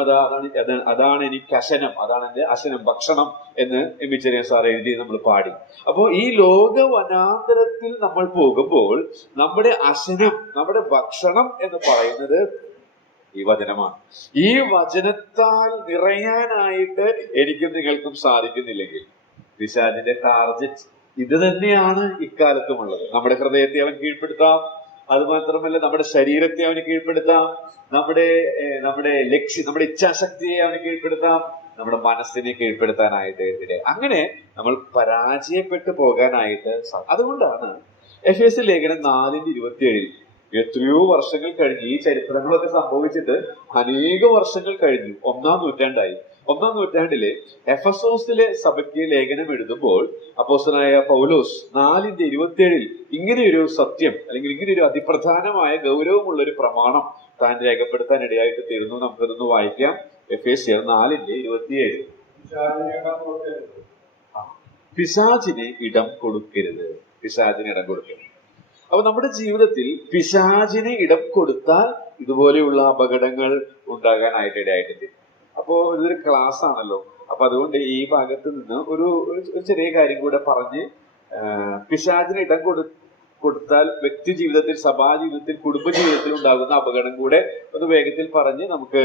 അതാണ് എനിക്ക് അശനം, അതാണ് എന്റെ അശനം, ഭക്ഷണം എന്ന് എമ്മിച്ചെറിയൻ സാർ എഴുതി നമ്മൾ പാടി. അപ്പോ ഈ ലോക വനാന്തരത്തിൽ നമ്മൾ പോകുമ്പോൾ നമ്മുടെ അശനം, നമ്മുടെ ഭക്ഷണം എന്ന് പറയുന്നത് ഈ വചനമാണ്. ഈ വചനത്താൽ നിറയാനായിട്ട് എനിക്കും നിങ്ങൾക്കും സാധിക്കുന്നില്ലെങ്കിൽ പിശാചിന്റെ ടാർഗറ്റ് ഇത് തന്നെയാണ് ഇക്കാലത്തുമുള്ളത്. നമ്മുടെ ഹൃദയത്തെ അവൻ കീഴ്പ്പെടുത്താം, അതുമാത്രമല്ല നമ്മുടെ ശരീരത്തെ അവന് കീഴ്പ്പെടുത്താം, നമ്മുടെ ലക്ഷ്യം, നമ്മുടെ ഇച്ഛാശക്തിയെ അവന് കീഴ്പ്പെടുത്താം, നമ്മുടെ മനസ്സിനെ കീഴ്പ്പെടുത്താനായിട്ട് ഇടേ. അങ്ങനെ നമ്മൾ പരാജയപ്പെട്ടു പോകാനായിട്ട് അതുകൊണ്ടാണ് എഫേസ്യ ലേഖനം 4:27 എത്രയോ വർഷങ്ങൾ കഴിഞ്ഞു, ഈ ചരിത്രങ്ങളൊക്കെ സംഭവിച്ചിട്ട് അനേക വർഷങ്ങൾ കഴിഞ്ഞു, 1-ാം നൂറ്റാണ്ടായി. 1-ാം നൂറ്റാണ്ടിലെ എഫസോസിലെ സഭയ്ക്ക് ലേഖനം എഴുതുമ്പോൾ അപ്പോസ്തലനായ പൗലോസ് 4:27 ഇങ്ങനെയൊരു സത്യം, അല്ലെങ്കിൽ ഇങ്ങനെയൊരു അതിപ്രധാനമായ ഗൗരവമുള്ള ഒരു പ്രമാണം താൻ രേഖപ്പെടുത്താൻ ഇടയായിട്ട് തീർന്നു. നമുക്കതൊന്ന് വായിക്കാം. എഫേസ്യർ 4:27. പിശാചിന് ഇടം കൊടുക്കരുത്. പിശാചിന് ഇടം കൊടുക്കരുത്. അപ്പൊ നമ്മുടെ ജീവിതത്തിൽ പിശാചിന് ഇടം കൊടുത്താൽ ഇതുപോലെയുള്ള അപകടങ്ങൾ ഉണ്ടാകാനായിട്ട് ഇടയായിട്ട് തീരും. അപ്പോ ഇതൊരു ക്ലാസ് ആണല്ലോ, അപ്പൊ അതുകൊണ്ട് ഈ ഭാഗത്ത് നിന്ന് ഒരു ചെറിയ കാര്യം കൂടെ പറഞ്ഞ്, പിശാചിന് ഇടം കൊടുത്താൽ വ്യക്തി ജീവിതത്തിൽ, സഭാജീവിതത്തിൽ, കുടുംബ ജീവിതത്തിൽ ഉണ്ടാകുന്ന അപകടം കൂടെ ഒന്ന് വേഗത്തിൽ പറഞ്ഞ് നമുക്ക്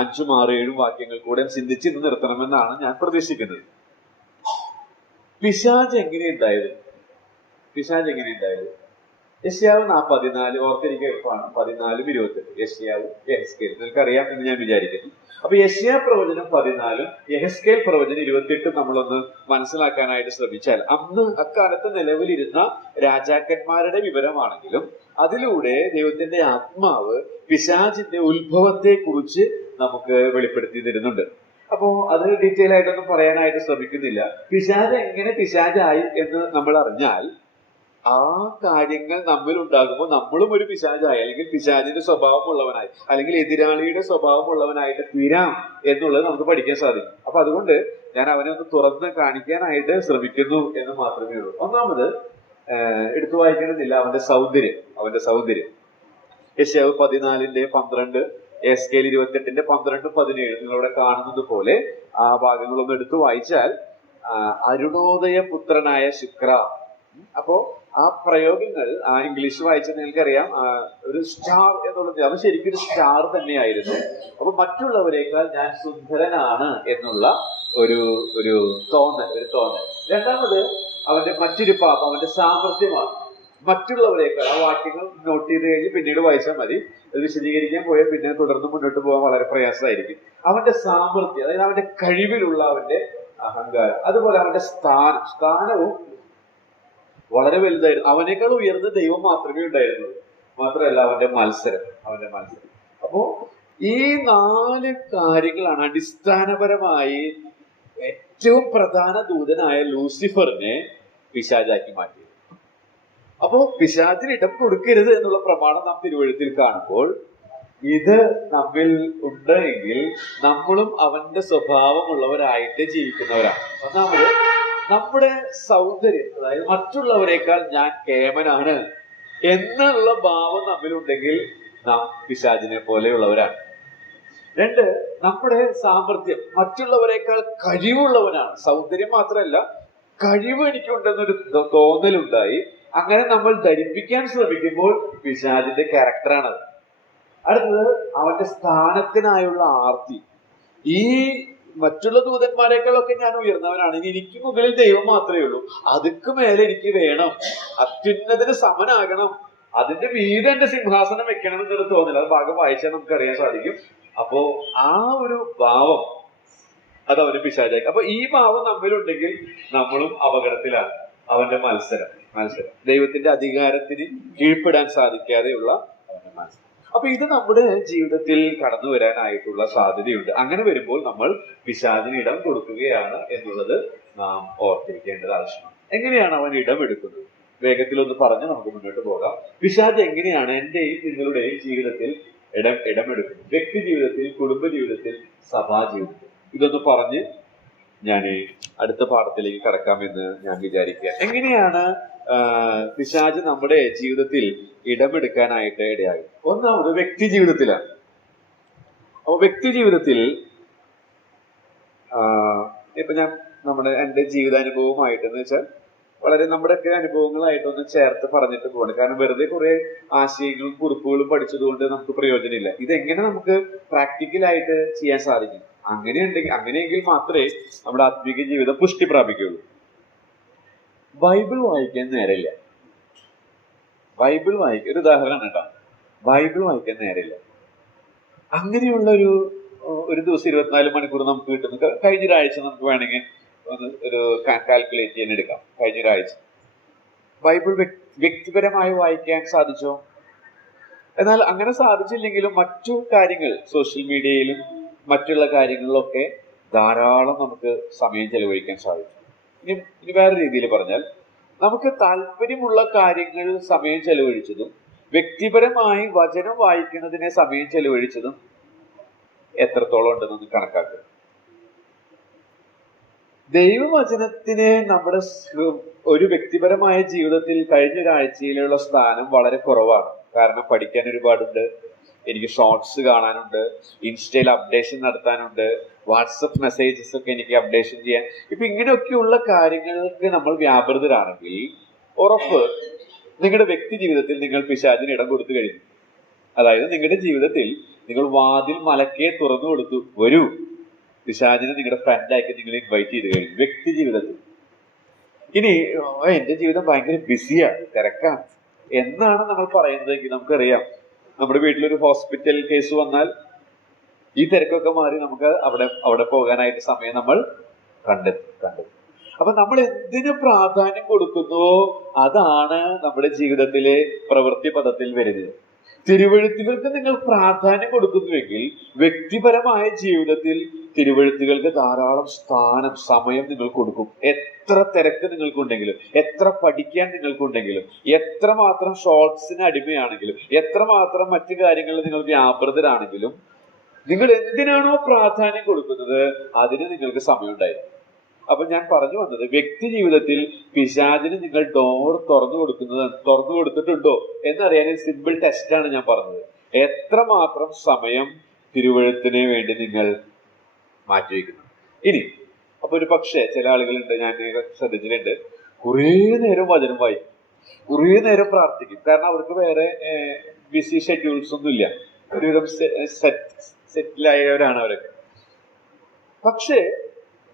5, 6, 7 വാക്യങ്ങൾ കൂടെ ചിന്തിച്ച് ഇന്ന് നിർത്തണമെന്നാണ് ഞാൻ പ്രതീക്ഷിക്കുന്നത്. പിശാച് എങ്ങനെയുണ്ടായത്? യെശയ്യാവ് 14, ഓർത്തിരിക്കുക എളുപ്പമാണ്, 14-28. യെശയ്യാവ്, യെഹെസ്കേൽ നിങ്ങൾക്കറിയാം എന്ന് ഞാൻ വിചാരിക്കുന്നു. അപ്പൊ യെശയ്യാ പ്രവചനം 14 യെഹെസ്കേൽ പ്രവചനം 28 നമ്മളൊന്ന് മനസ്സിലാക്കാനായിട്ട് ശ്രമിച്ചാൽ, അക്കാലത്ത് നിലവിലിരുന്ന രാജാക്കന്മാരുടെ വിവരമാണെങ്കിലും അതിലൂടെ ദൈവത്തിന്റെ ആത്മാവ് പിശാചിന്റെ ഉത്ഭവത്തെ കുറിച്ച് നമുക്ക് വെളിപ്പെടുത്തി തരുന്നുണ്ട്. അപ്പോ അത് ഡീറ്റെയിൽ ആയിട്ടൊന്നും പറയാനായിട്ട് ശ്രമിക്കുന്നില്ല. പിശാച് എങ്ങനെ പിശാചായി എന്ന് നമ്മൾ അറിഞ്ഞാൽ ആ കാര്യങ്ങൾ നമ്മിൽ ഉണ്ടാകുമ്പോൾ നമ്മളും ഒരു പിശാചായി, അല്ലെങ്കിൽ പിശാചിന്റെ സ്വഭാവമുള്ളവനായി, അല്ലെങ്കിൽ എതിരാളിയുടെ സ്വഭാവമുള്ളവനായിട്ട് തീരാം എന്നുള്ളത് നമുക്ക് പഠിക്കാൻ സാധിക്കും. അപ്പൊ അതുകൊണ്ട് ഞാൻ അവനെ ഒന്ന് തുറന്ന് കാണിക്കാനായിട്ട് ശ്രമിക്കുന്നു എന്ന് മാത്രമേ ഉള്ളൂ. ഒന്നാമത് എടുത്തു വായിക്കണമെന്നില്ല, അവന്റെ സൗന്ദര്യം. യെശയ്യാവ് 14:12, യെഹെസ്കേൽ 28:12-17 നിങ്ങളിവിടെ കാണുന്നത് പോലെ ആ ഭാഗങ്ങളൊന്നും എടുത്തു വായിച്ചാൽ അരുണോദയ പുത്രനായ ശുക്ര. അപ്പോ ആ പ്രയോഗങ്ങൾ ഇംഗ്ലീഷ് വായിച്ചാൽ നിങ്ങൾക്കറിയാം, ഒരു സ്റ്റാർ എന്നുള്ളത് അവൻ ശരിക്കും ഒരു സ്റ്റാർ തന്നെയായിരുന്നു. അപ്പൊ മറ്റുള്ളവരെക്കാൾ ഞാൻ സുന്ദരനാണ് എന്നുള്ള ഒരു തോന്നൽ. രണ്ടാമത് അവന്റെ മറ്റൊരു പാപം അവന്റെ സാമർഥ്യമാണ്. മറ്റുള്ളവരെക്കാൾ, ആ വാക്യങ്ങൾ നോട്ട് ചെയ്ത് കഴിഞ്ഞ് പിന്നീട് വായിച്ചാൽ മതി, അത് വിശദീകരിക്കാൻ പോയാൽ പിന്നെ തുടർന്ന് മുന്നോട്ട് പോകാൻ വളരെ പ്രയാസമായിരിക്കും. അവന്റെ സാമർഥ്യം, അതായത് അവന്റെ കഴിവിലുള്ള അവന്റെ അഹങ്കാരം, അതുപോലെ അവന്റെ സ്ഥാനവും വളരെ വലുതായിരുന്നു. അവനേക്കാൾ ഉയർന്ന ദൈവം മാത്രമേ ഉണ്ടായിരുന്നുള്ളൂ. മാത്രമല്ല അവന്റെ മത്സരം. അപ്പോ ഈ 4 കാര്യങ്ങളാണ് അടിസ്ഥാനപരമായി ഏറ്റവും പ്രധാന ദൂതനായ ലൂസിഫറിനെ പിശാചാക്കി മാറ്റിയത്. അപ്പോ പിശാചിന് ഇടം കൊടുക്കരുത് എന്നുള്ള പ്രമാണം നാം തിരുവെഴുത്തിൽ കാണുമ്പോൾ ഇത് നമ്മിൽ ഉണ്ട് എങ്കിൽ നമ്മളും അവന്റെ സ്വഭാവമുള്ളവരായിട്ട് ജീവിക്കുന്നവരാണ്. ഒന്നാമത് നമ്മുടെ സൗന്ദര്യം, അതായത് മറ്റുള്ളവരെക്കാൾ ഞാൻ കേമനാണ് എന്നുള്ള ഭാവം നമ്മിലുണ്ടെങ്കിൽ നാം പിശാചിനെ പോലെയുള്ളവരാണ്. 2, നമ്മുടെ സാമർഥ്യം, മറ്റുള്ളവരെക്കാൾ കഴിവുള്ളവനാണ്. സൗന്ദര്യം മാത്രമല്ല, കഴിവ് എനിക്കുണ്ടെന്നൊരു തോന്നലുണ്ടായി. അങ്ങനെ നമ്മൾ ധരിപ്പിക്കാൻ ശ്രമിക്കുമ്പോൾ പിശാചിന്റെ ക്യാരക്ടറാണത്. അടുത്തത് അവന്റെ സ്ഥാനത്തിനായുള്ള ആർത്തി. ഈ മറ്റുള്ള ദൂതന്മാരെക്കാളൊക്കെ ഞാൻ ഉയർന്നവനാണ്, എനിക്ക് മുകളിൽ ദൈവം മാത്രമേ ഉള്ളൂ, അതുക്ക് മേലെ എനിക്ക് വേണം, അത്യുന്നതിന് സമനാകണം, അതിന്റെ മീതെ എന്റെ സിംഹാസനം വെക്കണം എന്നൊരു തോന്നില്ല. അത് ഭാഗം വായിച്ചാൽ നമുക്ക് അറിയാൻ സാധിക്കും. അപ്പോ ആ ഒരു ഭാവം അത് അവന് പിശാചായി. അപ്പൊ ഈ ഭാവം നമ്മിലുണ്ടെങ്കിൽ നമ്മളും അപകടത്തിലാണ്. അവന്റെ മത്സരം, ദൈവത്തിന്റെ അധികാരത്തിന് കീഴ്പ്പെടാൻ സാധിക്കാതെയുള്ള അവന്റെ മത്സരം. അപ്പൊ ഇത് നമ്മുടെ ജീവിതത്തിൽ കടന്നു വരാനായിട്ടുള്ള സാധ്യതയുണ്ട്. അങ്ങനെ വരുമ്പോൾ നമ്മൾ പിശാചിന് ഇടം കൊടുക്കുകയാണ് എന്നുള്ളത് നാം ഓർത്തിരിക്കേണ്ടത് ആവശ്യമാണ്. എങ്ങനെയാണ് അവൻ ഇടമെടുക്കുന്നത്? വേഗത്തിലൊന്ന് പറഞ്ഞ് നമുക്ക് മുന്നോട്ട് പോകാം. പിശാച് എങ്ങനെയാണ് എന്റെയും നിങ്ങളുടെയും ജീവിതത്തിൽ ഇടമെടുക്കുന്നത്? വ്യക്തി ജീവിതത്തിൽ, കുടുംബ ജീവിതത്തിൽ, സഭാ ജീവിതത്തിൽ. ഇതൊന്ന് പറഞ്ഞ് ഞാൻ അടുത്ത പാഠത്തിലേക്ക് കടക്കാമെന്ന് ഞാൻ വിചാരിക്കുക. എങ്ങനെയാണ് പിശാച് നമ്മുടെ ജീവിതത്തിൽ ഇടമെടുക്കാനായിട്ട് ഇടയായി? ഒന്നാമത് വ്യക്തി ജീവിതത്തിലാണ്. അപ്പൊ വ്യക്തി ജീവിതത്തിൽ ഇപ്പൊ ഞാൻ എന്റെ ജീവിതാനുഭവമായിട്ടെന്ന് വെച്ചാൽ വളരെ നമ്മുടെയൊക്കെ അനുഭവങ്ങളായിട്ടൊന്ന് ചേർത്ത് പറഞ്ഞിട്ട് പോകണം. കാരണം വെറുതെ കുറെ ആശയങ്ങളും കുറിപ്പുകളും പഠിച്ചതുകൊണ്ട് നമുക്ക് പ്രയോജനമില്ല. ഇതെങ്ങനെ നമുക്ക് പ്രാക്ടിക്കലായിട്ട് ചെയ്യാൻ സാധിക്കും? അങ്ങനെയെങ്കിൽ മാത്രമേ നമ്മുടെ ആത്മീക ജീവിതം പുഷ്ടി പ്രാപിക്കുകയുള്ളൂ. ബൈബിൾ വായിക്കാൻ നേരമില്ല. ഒരു ഉദാഹരണം കേട്ടോ, ബൈബിൾ വായിക്കാൻ നേരമില്ല. അങ്ങനെയുള്ള ഒരു ദിവസം 24 മണിക്കൂർ നമുക്ക് കിട്ടുന്നു. കഴിഞ്ഞ ഒരാഴ്ച നമുക്ക് വേണമെങ്കിൽ ഒരു കാൽക്കുലേറ്റ് ചെയ്യാൻ എടുക്കാം. കഴിഞ്ഞ ഒരാഴ്ച ബൈബിൾ വ്യക്തിപരമായി വായിക്കാൻ സാധിച്ചോ? എന്നാൽ അങ്ങനെ സാധിച്ചില്ലെങ്കിലും മറ്റു കാര്യങ്ങൾ, സോഷ്യൽ മീഡിയയിലും മറ്റുള്ള കാര്യങ്ങളിലൊക്കെ ധാരാളം നമുക്ക് സമയം ചെലവഴിക്കാൻ സാധിക്കും. ഇനി വേറെ രീതിയിൽ പറഞ്ഞാൽ, നമുക്ക് താല്പര്യമുള്ള കാര്യങ്ങൾ സമയം ചെലവഴിച്ചതും വ്യക്തിപരമായി വചനം വായിക്കുന്നതിനെ സമയം ചെലവഴിച്ചതും എത്രത്തോളം ഉണ്ടെന്ന് കണക്കാക്കുക. ദൈവവചനത്തിന് നമ്മുടെ ഒരു വ്യക്തിപരമായ ജീവിതത്തിൽ കഴിഞ്ഞ ഒരാഴ്ചയിലുള്ള സ്ഥാനം വളരെ കുറവാണ്. കാരണം പഠിക്കാൻ ഒരുപാടുണ്ട്, എനിക്ക് ഷോർട്സ് കാണാനുണ്ട്, ഇൻസ്റ്റയിൽ അപ്ഡേഷൻ നടത്താനുണ്ട്, വാട്സപ്പ് മെസ്സേജസ് ഒക്കെ എനിക്ക് അപ്ഡേഷൻ ചെയ്യാൻ. ഇപ്പൊ ഇങ്ങനെയൊക്കെയുള്ള കാര്യങ്ങൾക്ക് നമ്മൾ വ്യാപൃതരാണെങ്കിൽ ഉറപ്പ് നിങ്ങളുടെ വ്യക്തി ജീവിതത്തിൽ നിങ്ങൾ പിശാചിന് ഇടം കൊടുത്തു കഴിഞ്ഞു. അതായത് നിങ്ങളുടെ ജീവിതത്തിൽ നിങ്ങൾ വാതിൽ മലക്കെ തുറന്നു കൊടുത്തു, വരൂ, പിശാചിനെ നിങ്ങളുടെ ഫ്രണ്ടാക്കി നിങ്ങൾ ഇൻവൈറ്റ് ചെയ്ത് കഴിഞ്ഞു വ്യക്തി ജീവിതത്തിൽ. ഇനി എന്റെ ജീവിതം ഭയങ്കര ബിസിയാണ്, തിരക്കാണ് എന്നാണ് നമ്മൾ പറയുന്നതെങ്കിൽ നമുക്കറിയാം, നമ്മുടെ വീട്ടിലൊരു ഹോസ്പിറ്റൽ കേസ് വന്നാൽ ഈ തിരക്കൊക്കെ മാറി നമുക്ക് അവിടെ പോകാനായിട്ട് സമയം നമ്മൾ കണ്ടെത്തും. അപ്പൊ നമ്മൾ എന്തിനു പ്രാധാന്യം കൊടുക്കുന്നുവോ അതാണ് നമ്മുടെ ജീവിതത്തിലെ പ്രവൃത്തി പദത്തിൽ വരുന്നത്. തിരുവെഴുത്തുകൾക്ക് നിങ്ങൾ പ്രാധാന്യം കൊടുക്കുന്നുവെങ്കിൽ വ്യക്തിപരമായ ജീവിതത്തിൽ തിരുവെഴുത്തുകൾക്ക് ധാരാളം സ്ഥാനം, സമയം നിങ്ങൾ കൊടുക്കും. എത്ര തിരക്ക് നിങ്ങൾക്കുണ്ടെങ്കിലും, എത്ര പഠിക്കാൻ നിങ്ങൾക്കുണ്ടെങ്കിലും, എത്രമാത്രം ഷോർട്സിന് അടിമയാണെങ്കിലും, എത്രമാത്രം മറ്റു കാര്യങ്ങളിൽ നിങ്ങൾ വ്യാപൃതരാണെങ്കിലും, നിങ്ങൾ എന്തിനാണോ പ്രാധാന്യം കൊടുക്കുന്നത് അതിന് നിങ്ങൾക്ക് സമയം ഉണ്ടായിരിക്കും. അപ്പൊ ഞാൻ പറഞ്ഞു വന്നത്, വ്യക്തി ജീവിതത്തിൽ പിശാചിന് നിങ്ങൾ ഡോർ തുറന്നു കൊടുത്തിട്ടുണ്ടോ എന്നറിയാൻ സിമ്പിൾ ടെസ്റ്റാണ് ഞാൻ പറഞ്ഞത്. എത്രമാത്രം സമയം തിരുവെഴുത്തിന് വേണ്ടി നിങ്ങൾ മാറ്റിവെക്കുന്നു. ഇനി അപ്പൊ ഒരു പക്ഷേ ചില ആളുകളുണ്ട്, ഞാൻ ശ്രദ്ധിച്ചിട്ടുണ്ട്, കുറേ നേരം വചനം വായിക്കും, കുറേ നേരം പ്രാർത്ഥിക്കും. കാരണം അവർക്ക് വേറെ ബിസി ഷെഡ്യൂൾസ് ഒന്നും ഇല്ല, ഒരുവിധം സെറ്റിലായവരാണ് അവരൊക്കെ. പക്ഷേ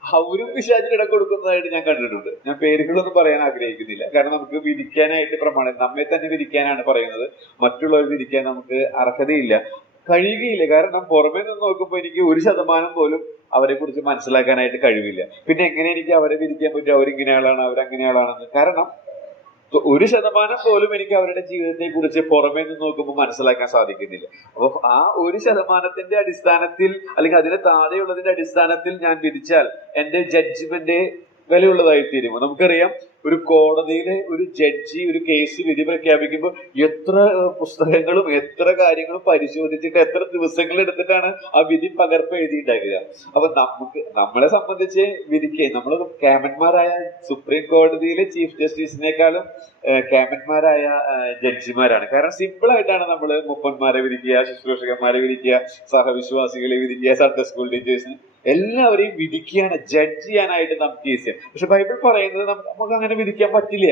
അവരും പിശാചിന് ഇടം കൊടുക്കുന്നതായിട്ട് ഞാൻ കണ്ടിട്ടുണ്ട്. ഞാൻ പേരുകളൊന്നും പറയാൻ ആഗ്രഹിക്കുന്നില്ല, കാരണം നമുക്ക് വിധിക്കാനായിട്ട് പ്രമാണം, നമ്മെ തന്നെ വിധിക്കാനാണ് പറയുന്നത്. മറ്റുള്ളവർ വിധിക്കാൻ നമുക്ക് അർഹതയില്ല, കഴിയുകയില്ല. കാരണം പുറമേ നിന്ന് നോക്കുമ്പോൾ എനിക്ക് 1% പോലും അവരെ കുറിച്ച് മനസ്സിലാക്കാനായിട്ട് കഴിവില്ല. പിന്നെ എങ്ങനെ എനിക്ക് അവരെ വിധിക്കാൻ പറ്റും, അവരിങ്ങനെയാളാണ്, അവരങ്ങനെയാളാണെന്ന്? കാരണം 1% പോലും എനിക്ക് അവരുടെ ജീവിതത്തെ കുറിച്ച് പുറമേ നിന്ന് നോക്കുമ്പോൾ മനസ്സിലാക്കാൻ സാധിക്കുന്നില്ല. അപ്പൊ ആ 1%ന്റെ അടിസ്ഥാനത്തിൽ, അല്ലെങ്കിൽ അതിന് താഴെയുള്ളതിന്റെ അടിസ്ഥാനത്തിൽ ഞാൻ വിധിച്ചാൽ എന്റെ ജഡ്ജ്മെന്റ് വിലയുള്ളതായി തീരുമോ? നമുക്കറിയാം, ഒരു കോടതിയിലെ ഒരു ജഡ്ജി ഒരു കേസ് വിധി പ്രഖ്യാപിക്കുമ്പോൾ എത്ര പുസ്തകങ്ങളും എത്ര കാര്യങ്ങളും പരിശോധിച്ചിട്ട് എത്ര ദിവസങ്ങൾ എടുത്തിട്ടാണ് ആ വിധി പകർപ്പ് എഴുതിയിട്ടുണ്ടാക്കുക. അപ്പൊ നമ്മളെ സംബന്ധിച്ച് വിധിക്കുക, നമ്മൾ ക്യാമന്മാരായ സുപ്രീം കോടതിയിലെ ചീഫ് ജസ്റ്റിസിനേക്കാളും ക്യാമന്മാരായ ജഡ്ജിമാരാണ്. കാരണം സിമ്പിൾ ആയിട്ടാണ് നമ്മൾ മുപ്പന്മാരെ വിധിക്കുക, ശുശ്രൂഷകന്മാരെ വിധിക്കുക, സഹവിശ്വാസികളെ വിധിക്കുക, സൺഡേ സ്കൂൾ ടീച്ചേഴ്സിന് എല്ലാവരെയും വിധിക്കുകയാണ്, ജഡ്ജ് ചെയ്യാനായിട്ട് നമുക്ക് ഈസിയാണ്. പക്ഷെ ബൈബിൾ പറയുന്നത് നമുക്ക് അങ്ങനെ വിധിക്കാൻ പറ്റില്ല,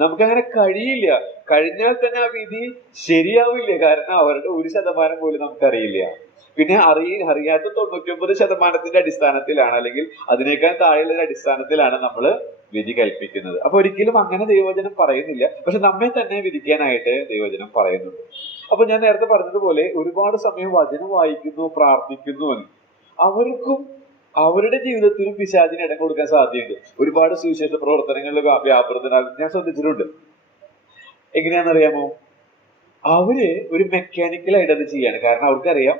നമുക്കങ്ങനെ കഴിയില്ല. കഴിഞ്ഞാൽ തന്നെ ആ വിധി ശരിയാവില്ല, കാരണം അവരുടെ 1% പോലും നമുക്കറിയില്ല. പിന്നെ അറിയാത്ത 99% അടിസ്ഥാനത്തിലാണ്, അല്ലെങ്കിൽ അതിനേക്കാൾ താഴെയുള്ള അടിസ്ഥാനത്തിലാണ് നമ്മൾ വിധി കൽപ്പിക്കുന്നത്. അപ്പൊ ഒരിക്കലും അങ്ങനെ ദൈവവചനം പറയുന്നില്ല, പക്ഷെ നമ്മെ തന്നെ വിധിക്കാനായിട്ട് ദൈവവചനം പറയുന്നുണ്ട്. അപ്പൊ ഞാൻ നേരത്തെ പറഞ്ഞതുപോലെ ഒരുപാട് സമയം വചനം വായിക്കുന്നു, പ്രാർത്ഥിക്കുന്നു എന്ന്, അവർക്കും അവരുടെ ജീവിതത്തിലും പിശാചിന് ഇടം കൊടുക്കാൻ സാധ്യതയുണ്ട്. ഒരുപാട് സുവിശേഷ പ്രവർത്തനങ്ങളിൽ വ്യാപൃതനാകും ഞാൻ ശ്രദ്ധിച്ചിട്ടുണ്ട്. എങ്ങനെയാണെന്നറിയാമോ? അവര് ഒരു മെക്കാനിക്കലായിട്ട് അത് ചെയ്യാണ്. കാരണം അവർക്കറിയാം,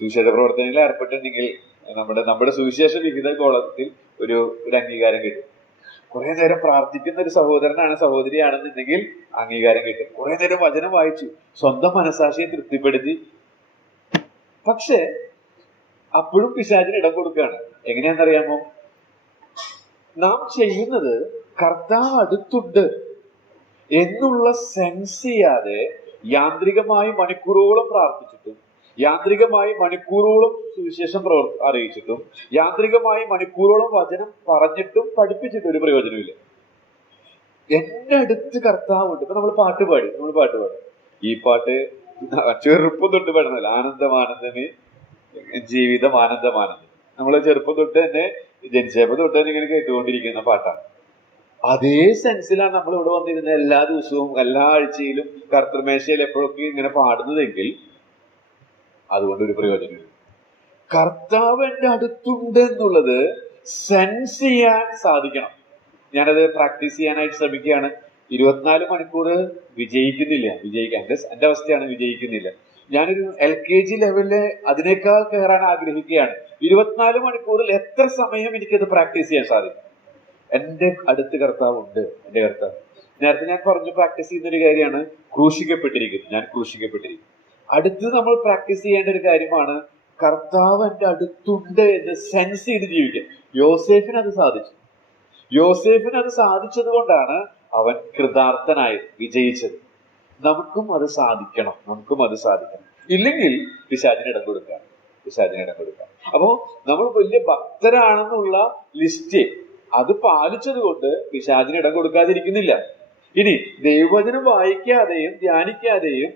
സുവിശേഷ പ്രവർത്തനങ്ങളിൽ ഏർപ്പെട്ടിട്ടുണ്ടെങ്കിൽ നമ്മുടെ സുവിശേഷ വിഹിത കോളത്തിൽ ഒരു അംഗീകാരം കിട്ടും. കുറെ നേരം പ്രാർത്ഥിക്കുന്ന ഒരു സഹോദരനാണ് സഹോദരിയാണെന്നുണ്ടെങ്കിൽ അംഗീകാരം കിട്ടും. കുറെ നേരം വചനം വായിച്ചു, സ്വന്തം മനസാക്ഷിയെ തൃപ്തിപ്പെടുത്തി. പക്ഷെ അപ്പോഴും പിശാചിന് ഇടം കൊടുക്കുകയാണ്. എങ്ങനെയാണെന്നറിയാമോ? നാം ചെയ്യുന്നത് കർത്താവ് അടുത്തുണ്ട് എന്നുള്ള സെൻസ് ചെയ്യാതെ യാന്ത്രികമായി മണിക്കൂറുകളോളം പ്രാർത്ഥിച്ചിട്ടും, യാന്ത്രികമായി മണിക്കൂറുകളോളം സുവിശേഷം അറിയിച്ചിട്ടും, യാന്ത്രികമായി മണിക്കൂറോളം വചനം പറഞ്ഞിട്ടും പഠിപ്പിച്ചിട്ടും ഒരു പ്രയോജനമില്ല. എന്റെ അടുത്ത് കർത്താവുണ്ട്. ഇപ്പൊ നമ്മൾ പാട്ട് പാടി. ഈ പാട്ട് ചെറുപ്പം തൊട്ട് പാടുന്നല്ല, ആനന്ദമാനന്ദമേ ജീവിതം ആനന്ദമാനന്ദം. നമ്മള് ചെറുപ്പം തൊട്ട് തന്നെ, ജനിച്ചപ്പോ തൊട്ട് തന്നെ ഇങ്ങനെ കേട്ടുകൊണ്ടിരിക്കുന്ന പാട്ടാണ്. അതേ സെൻസിലാണ് നമ്മൾ ഇവിടെ വന്നിരുന്ന എല്ലാ ദിവസവും, എല്ലാ ആഴ്ചയിലും കർത്തൃമേശയിൽ എപ്പോഴൊക്കെ ഇങ്ങനെ പാടുന്നതെങ്കിൽ അതുകൊണ്ടൊരു പ്രയോജനമില്ല. കർത്താവ് എന്റെ അടുത്തുണ്ട് എന്നുള്ളത് സെൻസ് ചെയ്യാൻ സാധിക്കണം. ഞാനത് പ്രാക്ടീസ് ചെയ്യാനായിട്ട് ശ്രമിക്കുകയാണ്. 24 മണിക്കൂർ വിജയിക്കാൻ എന്റെ അവസ്ഥയാണ്, വിജയിക്കുന്നില്ല. ഞാനൊരു LKG ലെവലില് അതിനേക്കാൾ കയറാൻ ആഗ്രഹിക്കുകയാണ്. 24 മണിക്കൂറിൽ എത്ര സമയം എനിക്കത് പ്രാക്ടീസ് ചെയ്യാൻ സാധിക്കും? എന്റെ അടുത്ത് കർത്താവുണ്ട്. എന്റെ കർത്താവ്, നേരത്തെ ഞാൻ പറഞ്ഞു പ്രാക്ടീസ് ചെയ്യുന്ന ഒരു കാര്യമാണ് ക്രൂശിക്കപ്പെട്ടിരിക്കുന്നത്. ഞാൻ ക്രൂശിക്കപ്പെട്ടിരിക്കുന്നു. അടുത്ത് നമ്മൾ പ്രാക്ടീസ് ചെയ്യേണ്ട ഒരു കാര്യമാണ് കർത്താവ് എന്റെ അടുത്തുണ്ട് എന്ന് സെൻസ് ചെയ്ത് ജീവിക്കാൻ. യോസേഫിന് അത് സാധിച്ചത് കൊണ്ടാണ് അവൻ കൃതാർത്ഥനായത്, വിജയിച്ചത്. നമുക്കും അത് സാധിക്കണം. ഇല്ലെങ്കിൽ പിശാചിന് ഇടം കൊടുക്കാം. അപ്പോ നമ്മൾ വലിയ ഭക്തരാണെന്നുള്ള ലിസ്റ്റ് അത് പാലിച്ചത് കൊണ്ട് പിശാചിന് ഇടം കൊടുക്കാതിരിക്കുന്നില്ല. ഇനി ദൈവവചനം വായിക്കാതെയും ധ്യാനിക്കാതെയും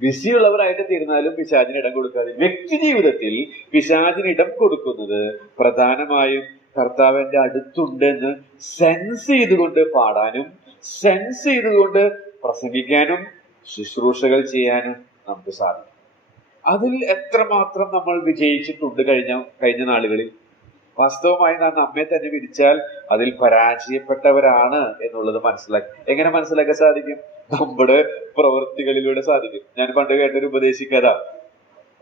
ബിസിയുള്ളവരായിട്ട് തീർന്നാലും പിശാചിന് ഇടം കൊടുക്കാതെ വ്യക്തി ജീവിതത്തിൽ പിശാചിന് ഇടം കൊടുക്കുന്നത് പ്രധാനമായും കർത്താവ് എന്റെ അടുത്തുണ്ടെന്ന് സെൻസ് ചെയ്തുകൊണ്ട് പാടാനും, സെൻസ് ചെയ്തുകൊണ്ട് പ്രസംഗിക്കാനും, ശുശ്രൂഷകൾ ചെയ്യാനും നമുക്ക് സാധിക്കും. അതിൽ എത്രമാത്രം നമ്മൾ വിജയിച്ചിട്ടുണ്ട് കഴിഞ്ഞ നാളുകളിൽ. വാസ്തവമായി നാം നമ്മെ തന്നെ വിരിച്ചാൽ അതിൽ പരാജയപ്പെട്ടവരാണ് എന്നുള്ളത് എങ്ങനെ മനസ്സിലാക്കാൻ സാധിക്കും? നമ്മുടെ പ്രവൃത്തികളിലൂടെ സാധിക്കും. ഞാൻ പണ്ട് കേട്ടൊരു ഉപദേശിക്കഥ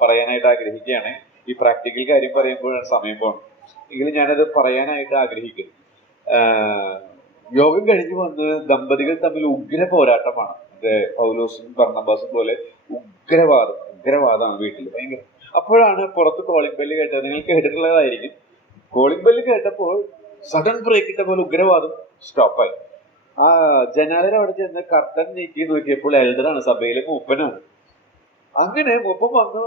പറയാനായിട്ട് ആഗ്രഹിക്കുകയാണ്. ഈ പ്രാക്ടിക്കൽ കാര്യം പറയുമ്പോഴാണ് സമയം പോകണം. എങ്കിലും ഞാനത് പറയാനായിട്ട് ആഗ്രഹിക്കുന്നു. യോഗം കഴിഞ്ഞു വന്ന് ദമ്പതികൾ തമ്മിൽ ഉഗ്ര പോരാട്ടമാണ്. പൗലോസും ബർന്നബാസും പോലെ ഉഗ്രവാദമാണ് വീട്ടിൽ, ഭയങ്കര. അപ്പോഴാണ് പുറത്ത് കോളിംഗ് ബെല്ല് കേട്ടത്. നിങ്ങൾ കേട്ടിട്ടുള്ളതായിരിക്കും. കോളിംഗ് ബെല്ല് കേട്ടപ്പോൾ സഡൻ ബ്രേക്ക് ഇട്ട പോലെ ഉഗ്രവാദം സ്റ്റോപ്പായി. ആ ജനാലയുടെ അവിടെ ചെന്ന് കർട്ടൻ നീക്കി നോക്കിയപ്പോൾ എൽഡറാണ്, സഭയിലെ മൂപ്പനാണ്. അങ്ങനെ മൂപ്പൻ വന്നു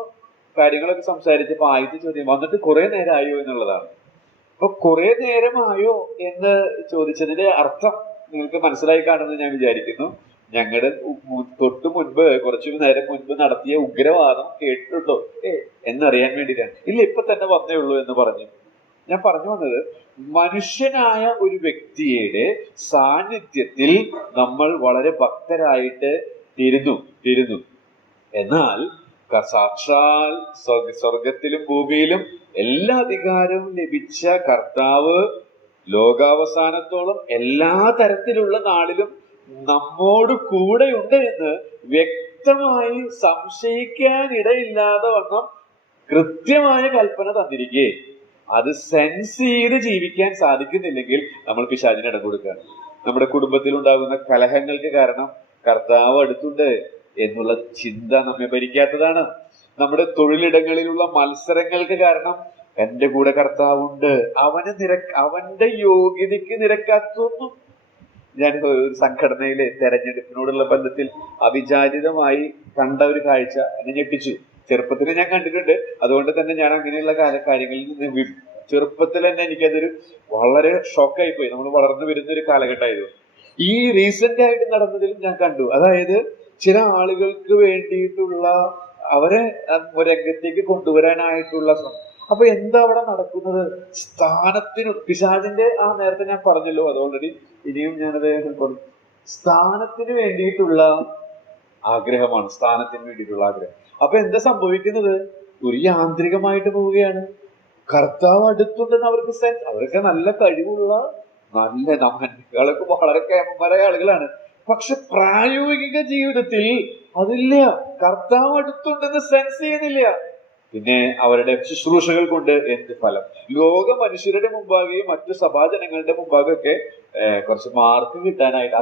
കാര്യങ്ങളൊക്കെ സംസാരിച്ചപ്പോൾ ആദ്യത്തെ ചോദ്യം വന്നിട്ട് കുറെ നേരമായോ എന്നുള്ളതാണ്. അപ്പൊ കുറെ നേരമായോ എന്ന് ചോദിച്ചതിന്റെ അർത്ഥം നിങ്ങൾക്ക് മനസ്സിലായി കാണുമെന്ന് ഞാൻ വിചാരിക്കുന്നു. ഞങ്ങളുടെ തൊട്ടു മുൻപ്, കുറച്ചു നേരം മുൻപ് നടത്തിയ ഉഗ്രവാദം കേട്ടിട്ടുണ്ടോ എന്നറിയാൻ വേണ്ടിയിട്ടാണ്. ഇല്ല, ഇപ്പൊ തന്നെ വന്നേ ഉള്ളൂ എന്ന് പറഞ്ഞു. ഞാൻ പറഞ്ഞു വന്നത്, മനുഷ്യനായ ഒരു വ്യക്തിയുടെ സാന്നിധ്യത്തിൽ നമ്മൾ വളരെ ഭക്തരായിട്ട് തീരുന്നു. എന്നാൽ സാക്ഷാൽ സ്വർഗത്തിലും ഭൂമിയിലും എല്ലാ അധികാരവും ലഭിച്ച കർത്താവ് ലോകാവസാനത്തോളം എല്ലാ തരത്തിലുള്ള നാളിലും നമ്മോട് കൂടെയുണ്ട് എന്ന് വ്യക്തമായി സംശയിക്കാനിടയില്ലാതെ വണ്ണം കൃത്യമായ കൽപ്പന തന്നിരിക്കേ അത് സെൻസ് ചെയ്ത് ജീവിക്കാൻ സാധിക്കുന്നില്ലെങ്കിൽ നമ്മൾ പിശാചിന് ഇടം കൊടുക്കുകയാണ്. നമ്മുടെ കുടുംബത്തിൽ ഉണ്ടാകുന്ന കലഹങ്ങൾക്ക് കാരണം കർത്താവ് അടുത്തുണ്ട് എന്നുള്ള ചിന്ത നമ്മെ ഭരിക്കാത്തതാണ്. നമ്മുടെ തൊഴിലിടങ്ങളിലുള്ള മത്സരങ്ങൾക്ക് കാരണം എന്റെ കൂടെ കർത്താവുണ്ട്, അവന്റെ യോഗ്യതയ്ക്ക് നിരക്കാത്തൊന്നും. ഞാൻ ഒരു സംഘടനയിലെ തെരഞ്ഞെടുപ്പിനോടുള്ള ബന്ധത്തിൽ അവിചാരിതമായി കണ്ട ഒരു കാഴ്ച എന്നെ ഞെട്ടിച്ചു. ചെറുപ്പത്തിൽ ഞാൻ കണ്ടിട്ടുണ്ട്, അതുകൊണ്ട് തന്നെ ഞാൻ അങ്ങനെയുള്ള കാര്യങ്ങളിൽ നിന്ന് ചെറുപ്പത്തിൽ തന്നെ എനിക്കതൊരു വളരെ ഷോക്കായി പോയി. നമ്മൾ വളർന്നു വരുന്ന ഒരു കാലഘട്ടമായിരുന്നു. ഈ റീസെന്റ് ആയിട്ട് നടന്നതിലും ഞാൻ കണ്ടു. അതായത് ചില ആളുകൾക്ക് വേണ്ടിയിട്ടുള്ള അവരെ രംഗത്തേക്ക് കൊണ്ടുവരാനായിട്ടുള്ള അപ്പൊ എന്താ അവിടെ നടക്കുന്നത്? പിശാചിന്റെ നേരത്തെ ഞാൻ പറഞ്ഞല്ലോ, അത് ഓൾറെഡി ഇനിയും ഞാനത് സ്ഥാനത്തിന് വേണ്ടിയിട്ടുള്ള ആഗ്രഹമാണ്. അപ്പൊ എന്താ സംഭവിക്കുന്നത്? ഒരു യാന്ത്രികമായിട്ട് പോവുകയാണ്. കർത്താവ് അടുത്തുണ്ടെന്ന് അവർക്ക് സെൻസ്. അവരൊക്കെ നല്ല കഴിവുള്ള, നമ്മളൊക്കെ വളരെ കേമന്മാരായ ആളുകളാണ്. പക്ഷെ പ്രായോഗിക ജീവിതത്തിൽ അതില്ല. കർത്താവ് അടുത്തുണ്ടെന്ന് സെൻസ് ചെയ്യുന്നില്ല. പിന്നെ അവരുടെ ശുശ്രൂഷകൾ കൊണ്ട് എന്ത് ഫലം. ലോക മനുഷ്യരുടെ മുമ്പാകെയും മറ്റു സഭാജനങ്ങളുടെ മുമ്പാകെയൊക്കെ കുറച്ച് മാർക്ക് കിട്ടാനായിട്ട്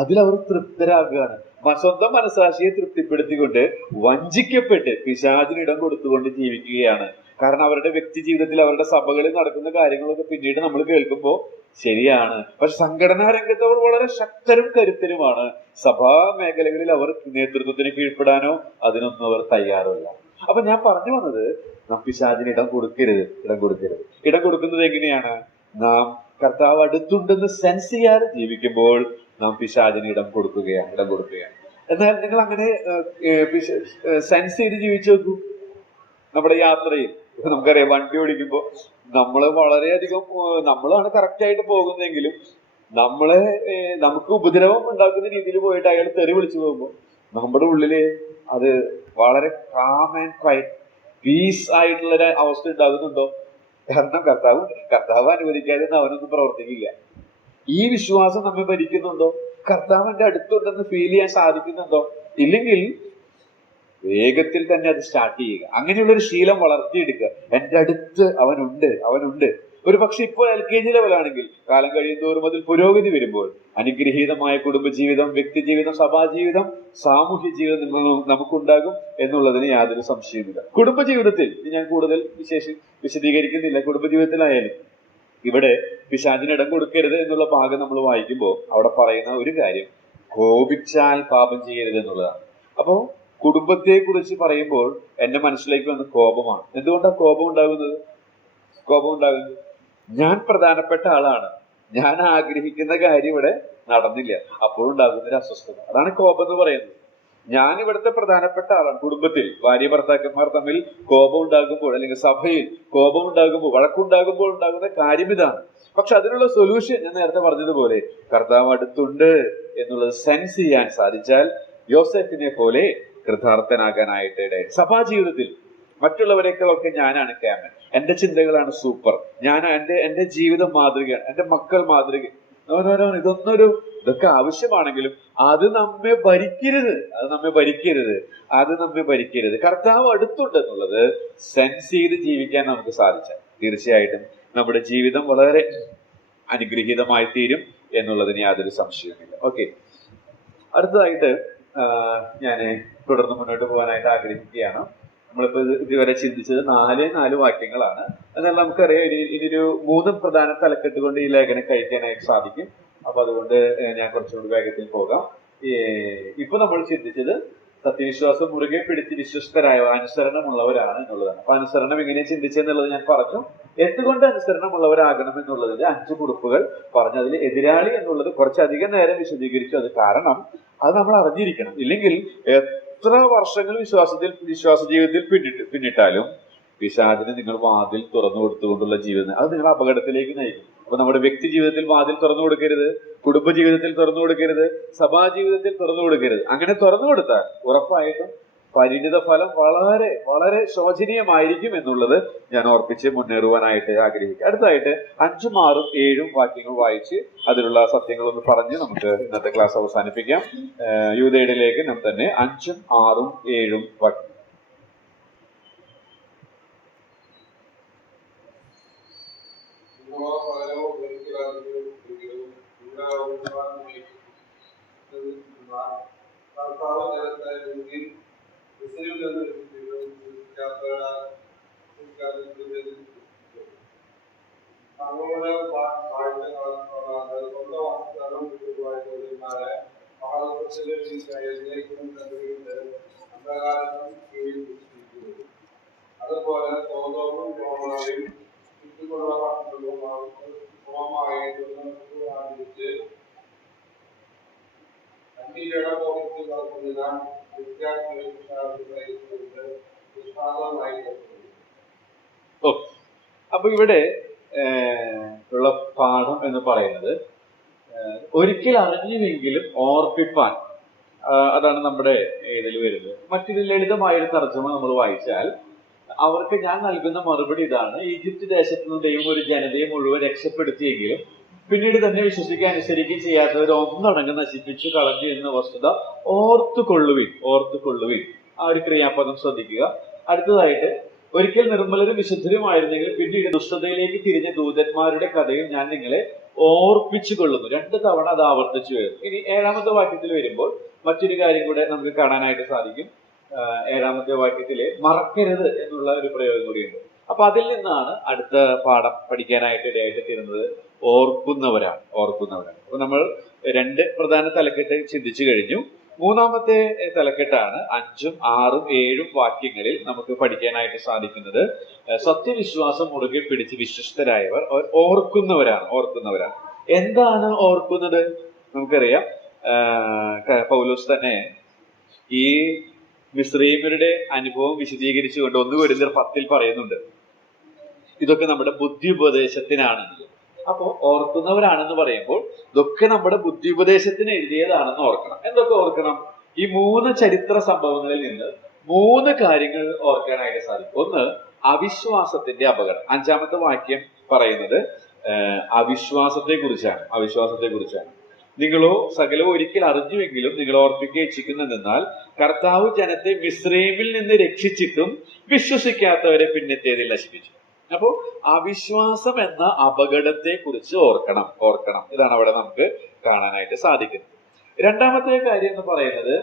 അതിൽ അവർ തൃപ്തരാകുകയാണ്. സ്വന്തം മനസാക്ഷിയെ തൃപ്തിപ്പെടുത്തിക്കൊണ്ട് വഞ്ചിക്കപ്പെട്ട് പിശാചിനിടം കൊടുത്തുകൊണ്ട് ജീവിക്കുകയാണ്. കാരണം അവരുടെ വ്യക്തി ജീവിതത്തിൽ അവരുടെ സഭകളിൽ നടക്കുന്ന കാര്യങ്ങളൊക്കെ പിന്നീട് നമ്മൾ കേൾക്കുമ്പോൾ ശരിയാണ്. പക്ഷെ സംഘടനാ രംഗത്ത് അവർ വളരെ ശക്തരും കരുത്തരുമാണ്. സഭാ മേഖലകളിൽ അവർ നേതൃത്വത്തിന് കീഴ്പ്പെടാനോ അതിനൊന്നും അവർ തയ്യാറല്ല. അപ്പൊ ഞാൻ പറഞ്ഞു വന്നത്, നാം പിശാചിന് ഇടം കൊടുക്കരുത്. ഇടം കൊടുക്കുന്നത് എങ്ങനെയാണ്? നാം കർത്താവ് അടുത്തുണ്ടെന്ന് സെൻസ് ചെയ്യാതെ ജീവിക്കുമ്പോൾ നാം പിശാചിന് ഇടം കൊടുക്കുകയാണ്. എന്നാൽ നിങ്ങൾ അങ്ങനെ സെൻസ് ചെയ്ത് ജീവിച്ചു നോക്കൂ. നമ്മുടെ യാത്രയിൽ നമുക്കറിയാം, വണ്ടി ഓടിക്കുമ്പോൾ നമ്മള് വളരെയധികം നമ്മളാണ് കറക്റ്റ് ആയിട്ട് പോകുന്നതെങ്കിലും നമുക്ക് ഉപദ്രവം ഉണ്ടാക്കുന്ന രീതിയിൽ പോയിട്ട് അയാൾ തെറി വിളിച്ചു പോകുമ്പോൾ നമ്മുടെ ഉള്ളില് അത് വളരെ കാം ആൻഡ് ക്വയറ്റ് പീസ് ആയിട്ടുള്ളൊരു അവസ്ഥ ഉണ്ടാകുന്നുണ്ടോ? കാരണം കർത്താവ് അനുവദിക്കാതെ അവനൊന്നും പ്രവർത്തിക്കില്ല. ഈ വിശ്വാസം നമ്മെ ഭരിക്കുന്നുണ്ടോ? കർത്താവിന്റെ അടുത്തുണ്ടെന്ന് ഫീൽ ചെയ്യാൻ സാധിക്കുന്നുണ്ടോ? ഇല്ലെങ്കിൽ വേഗത്തിൽ തന്നെ അത് സ്റ്റാർട്ട് ചെയ്യുക. അങ്ങനെയുള്ളൊരു ശീലം വളർത്തിയെടുക്കുക. എന്റെ അടുത്ത് അവനുണ്ട്. ഒരു പക്ഷെ ഇപ്പോൾ LKG ലെവലാണെങ്കിൽ കാലം കഴിയുന്തോറും അതിൽ പുരോഗതി വരുമ്പോൾ അനുഗ്രഹീതമായ കുടുംബജീവിതം, വ്യക്തിജീവിതം, സഭാജീവിതം, സാമൂഹ്യ ജീവിതം നമുക്കുണ്ടാകും എന്നുള്ളതിന് യാതൊരു സംശയമില്ല. കുടുംബജീവിതത്തിൽ ഞാൻ കൂടുതൽ വിശദീകരിക്കുന്നില്ല. കുടുംബജീവിതത്തിലായാലും ഇവിടെ പിശാചിന് ഇടം കൊടുക്കരുത് എന്നുള്ള ഭാഗം നമ്മൾ വായിക്കുമ്പോൾ അവിടെ പറയുന്ന ഒരു കാര്യം, കോപിച്ചാൽ പാപം ചെയ്യരുത് എന്നുള്ളതാണ്. അപ്പോ കുടുംബത്തെ കുറിച്ച് പറയുമ്പോൾ എന്റെ മനസ്സിലേക്ക് വന്ന കോപമാണ്. എന്തുകൊണ്ടാണ് കോപം ഉണ്ടാകുന്നത്? ഞാൻ പ്രധാനപ്പെട്ട ആളാണ്, ഞാൻ ആഗ്രഹിക്കുന്ന കാര്യം ഇവിടെ നടന്നില്ല, അപ്പോഴുണ്ടാകുന്ന ഒരു അസ്വസ്ഥത. അതാണ് കോപം എന്ന് പറയുന്നത്. ഞാൻ ഇവിടുത്തെ പ്രധാനപ്പെട്ട ആളാണ്. കുടുംബത്തിൽ ഭാര്യ ഭർത്താക്കന്മാർ തമ്മിൽ കോപം ഉണ്ടാകുമ്പോൾ, അല്ലെങ്കിൽ സഭയിൽ കോപം ഉണ്ടാകുമ്പോൾ, വഴക്കുണ്ടാകുമ്പോൾ ഉണ്ടാകുന്ന കാര്യം ഇതാണ്. പക്ഷെ അതിനുള്ള സൊല്യൂഷൻ ഞാൻ നേരത്തെ പറഞ്ഞതുപോലെ കർത്താവ് അടുത്തുണ്ട് എന്നുള്ളത് സെൻസ് ചെയ്യാൻ സാധിച്ചാൽ യോസേഫിനെ പോലെ കൃതാർത്ഥനാകാനായിട്ട് ഇടയിൽ. സഭാജീവിതത്തിൽ മറ്റുള്ളവരെക്കാളൊക്കെ ഞാനാണ് ക്യാമൻ, എന്റെ ചിന്തകളാണ് സൂപ്പർ, എന്റെ ജീവിതം മാതൃകയാണ്, എന്റെ മക്കൾ മാതൃക. ഇതൊക്കെ ആവശ്യമാണെങ്കിലും അത് നമ്മെ ഭരിക്കരുത്. കർത്താവ് അടുത്തുണ്ടെന്നുള്ളത് സെൻസ് ചെയ്ത് ജീവിക്കാൻ നമുക്ക് സാധിച്ചാൽ തീർച്ചയായിട്ടും നമ്മുടെ ജീവിതം വളരെ അനുഗ്രഹീതമായി തീരും എന്നുള്ളതിന് യാതൊരു സംശയവുമില്ല. ഓക്കെ, അടുത്തതായിട്ട് ഞാൻ തുടർന്ന് മുന്നോട്ട് പോകാനായിട്ട് ആഗ്രഹിക്കുകയാണ്. നമ്മളിപ്പോ ഇതുവരെ ചിന്തിച്ചത് 4 വാക്യങ്ങളാണ്. എന്നാൽ നമുക്കറിയാം ഇനിയൊരു 3 പ്രധാന തലക്കെട്ട് കൊണ്ട് ഈ ലേഖനം കഴിക്കാനായിട്ട് സാധിക്കും. അപ്പൊ അതുകൊണ്ട് ഞാൻ കുറച്ചുകൂടി വേഗത്തിൽ പോകാം. ഇപ്പൊ നമ്മൾ ചിന്തിച്ചത് സത്യവിശ്വാസം മുറുകെ പിടിച്ച് വിശ്വസ്തരായ അനുസരണമുള്ളവരാണ് എന്നുള്ളതാണ്. അപ്പൊ അനുസരണം എങ്ങനെ ചിന്തിച്ചെന്നുള്ളത് ഞാൻ പറഞ്ഞു. എന്തുകൊണ്ട് അനുസരണമുള്ളവരാകണം എന്നുള്ളതിന്റെ 5 കുറിപ്പുകൾ പറഞ്ഞു. അതിൽ എതിരാളി എന്നുള്ളത് കുറച്ചധികം നേരം വിശദീകരിച്ചു. അത് കാരണം അത് നമ്മൾ അറിഞ്ഞിരിക്കണം. ഇല്ലെങ്കിൽ എത്ര വർഷങ്ങൾ വിശ്വാസ ജീവിതത്തിൽ പിന്നിട്ടാലും പിശാചിന് നിങ്ങൾ വാതിൽ തുറന്നു കൊടുത്തുകൊണ്ടുള്ള ജീവിതം അത് നിങ്ങൾ അപകടത്തിലേക്ക് നയിക്കും. അപ്പൊ നമ്മുടെ വ്യക്തി ജീവിതത്തിൽ വാതിൽ തുറന്നു കൊടുക്കരുത്, കുടുംബ ജീവിതത്തിൽ തുറന്നു കൊടുക്കരുത്, സഭാജീവിതത്തിൽ തുറന്നു കൊടുക്കരുത്. അങ്ങനെ തുറന്നു കൊടുത്താൽ ഉറപ്പായിട്ടും പരിണിത ഫലം വളരെ വളരെ ശോചനീയമായിരിക്കും എന്നുള്ളത് ഞാൻ ഓർപ്പിച്ച് മുന്നേറുവാനായിട്ട് ആഗ്രഹിക്കുക. അടുത്തായിട്ട് 5, 6, 7 വാക്യങ്ങൾ വായിച്ച് അതിലുള്ള സത്യങ്ങളൊന്ന് പറഞ്ഞ് നമുക്ക് ഇന്നത്തെ ക്ലാസ് അവസാനിപ്പിക്കാം. യൂദയുടെ ലേഖനം തന്നെ 5, 6, 7 വാക്യം. അതുപോലെ സ്വന്തവും ഗോമയും ചുറ്റുമുള്ള ആചരിച്ച് അന്യയുടെ പോകത്തിൽ നടത്തുന്നതിനാൽ അപ്പൊ ഇവിടെ ഉള്ള പാഠം എന്ന് പറയുന്നത് ഒരിക്കൽ അറിഞ്ഞുവെങ്കിലും ഓർപ്പിപ്പാൻ, അതാണ് നമ്മുടെ ഇതിൽ വരുന്നത്. മറ്റൊരു ലളിതമായൊരു തർജ്ജമ നമ്മൾ വായിച്ചാൽ അവർക്ക് ഞാൻ നൽകുന്ന മറുപടി ഇതാണ്: ഈജിപ്ത് ദേശത്തു നിന്ന് ദൈവം ഒരു ജനതയെ മുഴുവൻ രക്ഷപ്പെടുത്തിയെങ്കിലും പിന്നീട് തന്നെ വിശ്വസിക്കാൻ അനുസരിക്കുകയും ചെയ്യാത്തവർ ഒന്നടങ്കം നശിപ്പിച്ചു കളഞ്ഞു എന്ന വസ്തുത ഓർത്തുകൊള്ളുവിൻ. ആ ഒരു ക്രിയാപദം ശ്രദ്ധിക്കുക. അടുത്തതായിട്ട് ഒരിക്കൽ നിർമ്മലരും വിശുദ്ധരുമായിരുന്നെങ്കിൽ പിന്നീട് ദുഷ്ടതയിലേക്ക് തിരിഞ്ഞ ദൂതന്മാരുടെ കഥയും ഞാൻ നിങ്ങളെ ഓർപ്പിച്ചു കൊള്ളുന്നു. 2 തവണ അത് ആവർത്തിച്ചു വരും. ഇനി 7ാമത്തെ വാക്യത്തിൽ വരുമ്പോൾ മറ്റൊരു കാര്യം കൂടെ നമുക്ക് കാണാനായിട്ട് സാധിക്കും. 7ാമത്തെ വാക്യത്തില് മറക്കരുത് എന്നുള്ള ഒരു പ്രയോഗം കൂടിയുണ്ട്. അപ്പൊ അതിൽ നിന്നാണ് അടുത്ത പാഠം പഠിക്കാനായിട്ട് ഇടയായിട്ട് തീരുന്നത്. ഓർക്കുന്നവരാണ്. അപ്പൊ നമ്മൾ 2 പ്രധാന തലക്കെട്ട് ചിന്തിച്ചു കഴിഞ്ഞു. 3ാമത്തെ തലക്കെട്ടാണ് 5ഉം 6ഉം 7ഉം വാക്യങ്ങളിൽ നമുക്ക് പഠിക്കാനായിട്ട് സാധിക്കുന്നത്. സത്യവിശ്വാസം മുറുകെ പിടിച്ച് വിശ്വസ്തരായവർ ഓർക്കുന്നവരാണ്. എന്താണ് ഓർക്കുന്നത്? നമുക്കറിയാം, പൗലോസ് തന്നെ ഈ മിസ്രയീമ്യരുടെ അനുഭവം വിശദീകരിച്ചുകൊണ്ട് 1 കൊരിന്ത്യർ 10 പറയുന്നുണ്ട്, ഇതൊക്കെ നമ്മുടെ ബുദ്ധി ഉപദേശത്തിനാണ്. അപ്പോ ഓർക്കുന്നവരാണെന്ന് പറയുമ്പോൾ ഇതൊക്കെ നമ്മുടെ ബുദ്ധി ഉപദേശത്തിന് എഴുതിയതാണെന്ന് ഓർക്കണം. എന്തൊക്കെ ഓർക്കണം? ഈ 3 ചരിത്ര സംഭവങ്ങളിൽ നിന്ന് 3 കാര്യങ്ങൾ ഓർക്കാനായിട്ട് സാധിക്കും. ഒന്ന്, അവിശ്വാസത്തിന്റെ അപകടം. 5ാമത്തെ വാക്യം പറയുന്നത് അവിശ്വാസത്തെ കുറിച്ചാണ്. നിങ്ങളോ സകലവും ഒരിക്കൽ അറിഞ്ഞുവെങ്കിലും നിങ്ങൾ ഓർപ്പിക്കുക ഇച്ഛിക്കുന്നതെന്നാൽ കർത്താവ് ജനത്തെ മിസ്രയീമിൽ നിന്ന് രക്ഷിച്ചിട്ടും വിശ്വസിക്കാത്തവരെ പിന്നത്തേതിൽ നശിപ്പിച്ചു. അപ്പോ അവിശ്വാസം എന്ന അപകടത്തെ കുറിച്ച് ഓർക്കണം. ഇതാണ് അവിടെ നമുക്ക് കാണാനായിട്ട് സാധിക്കുന്നത്. 2ാമത്തെ കാര്യം എന്ന് പറയുന്നത്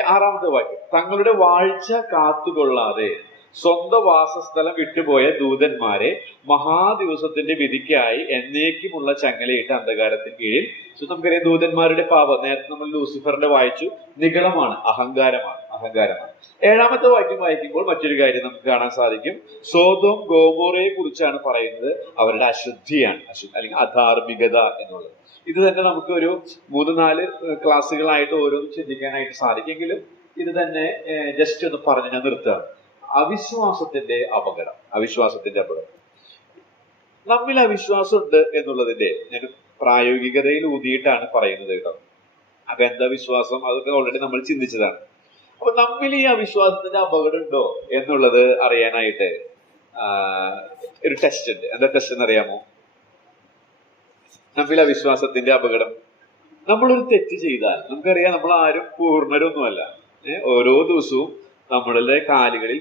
6ാമത്തെ വാക്യം, തങ്ങളുടെ വാഴ്ച കാത്തുകൊള്ളാതെ സ്വന്തം വാസസ്ഥലം വിട്ടുപോയ ദൂതന്മാരെ മഹാദിവസത്തിന്റെ വിധിക്കായി എന്നേക്കുമുള്ള ചങ്ങലയിട്ട് അന്ധകാരത്തിന് കീഴിൽ. നമുക്കറിയാം, ദൂതന്മാരുടെ പാപം നേരത്തെ നമ്മൾ ലൂസിഫറിന്റെ വായിച്ചു, നിഗളമാണ്, അഹങ്കാരമാണ്. 7ാമത്തെ വാക്യം വായിക്കുമ്പോൾ മറ്റൊരു കാര്യം നമുക്ക് കാണാൻ സാധിക്കും. സോദോം ഗോമോറയെ കുറിച്ചാണ് പറയുന്നത്. അവരുടെ അശുദ്ധിയാണ്, അല്ലെങ്കിൽ അധാർമികത എന്നുള്ളത്. ഇത് തന്നെ നമുക്ക് ഒരു 3-4 ക്ലാസ്സുകളായിട്ട് ഓരോന്നും ചിന്തിക്കാനായിട്ട് സാധിക്കെങ്കിലും ഇത് തന്നെ ജസ്റ്റ് ഒന്ന് പറഞ്ഞ് ഞാൻ നിർത്തുകയാണ്. അവിശ്വാസത്തിന്റെ അപകടം. നമ്മിൽ അവിശ്വാസം ഉണ്ട് എന്നുള്ളതിന്റെ ഞാൻ പ്രായോഗികതയിൽ ഊതിയിട്ടാണ് പറയുന്നത് കേട്ടോ. അപ്പൊ എന്താ വിശ്വാസം? അതൊക്കെ ഓൾറെഡി നമ്മൾ ചിന്തിച്ചതാണ്. അപ്പൊ നമ്മിൽ ഈ അവിശ്വാസത്തിന്റെ അപകടം ഉണ്ടോ എന്നുള്ളത് അറിയാനായിട്ട് ഒരു ടെസ്റ്റ് ഉണ്ട്. എന്താ ടെസ്റ്റ് എന്നറിയാമോ? നമ്മിൽ അവിശ്വാസത്തിന്റെ അപകടം, നമ്മളൊരു തെറ്റ് ചെയ്താൽ, നമുക്കറിയാം നമ്മൾ ആരും പൂർണ്ണരൊന്നുമല്ല. ഓരോ ദിവസവും നമ്മളുടെ കാലുകളിൽ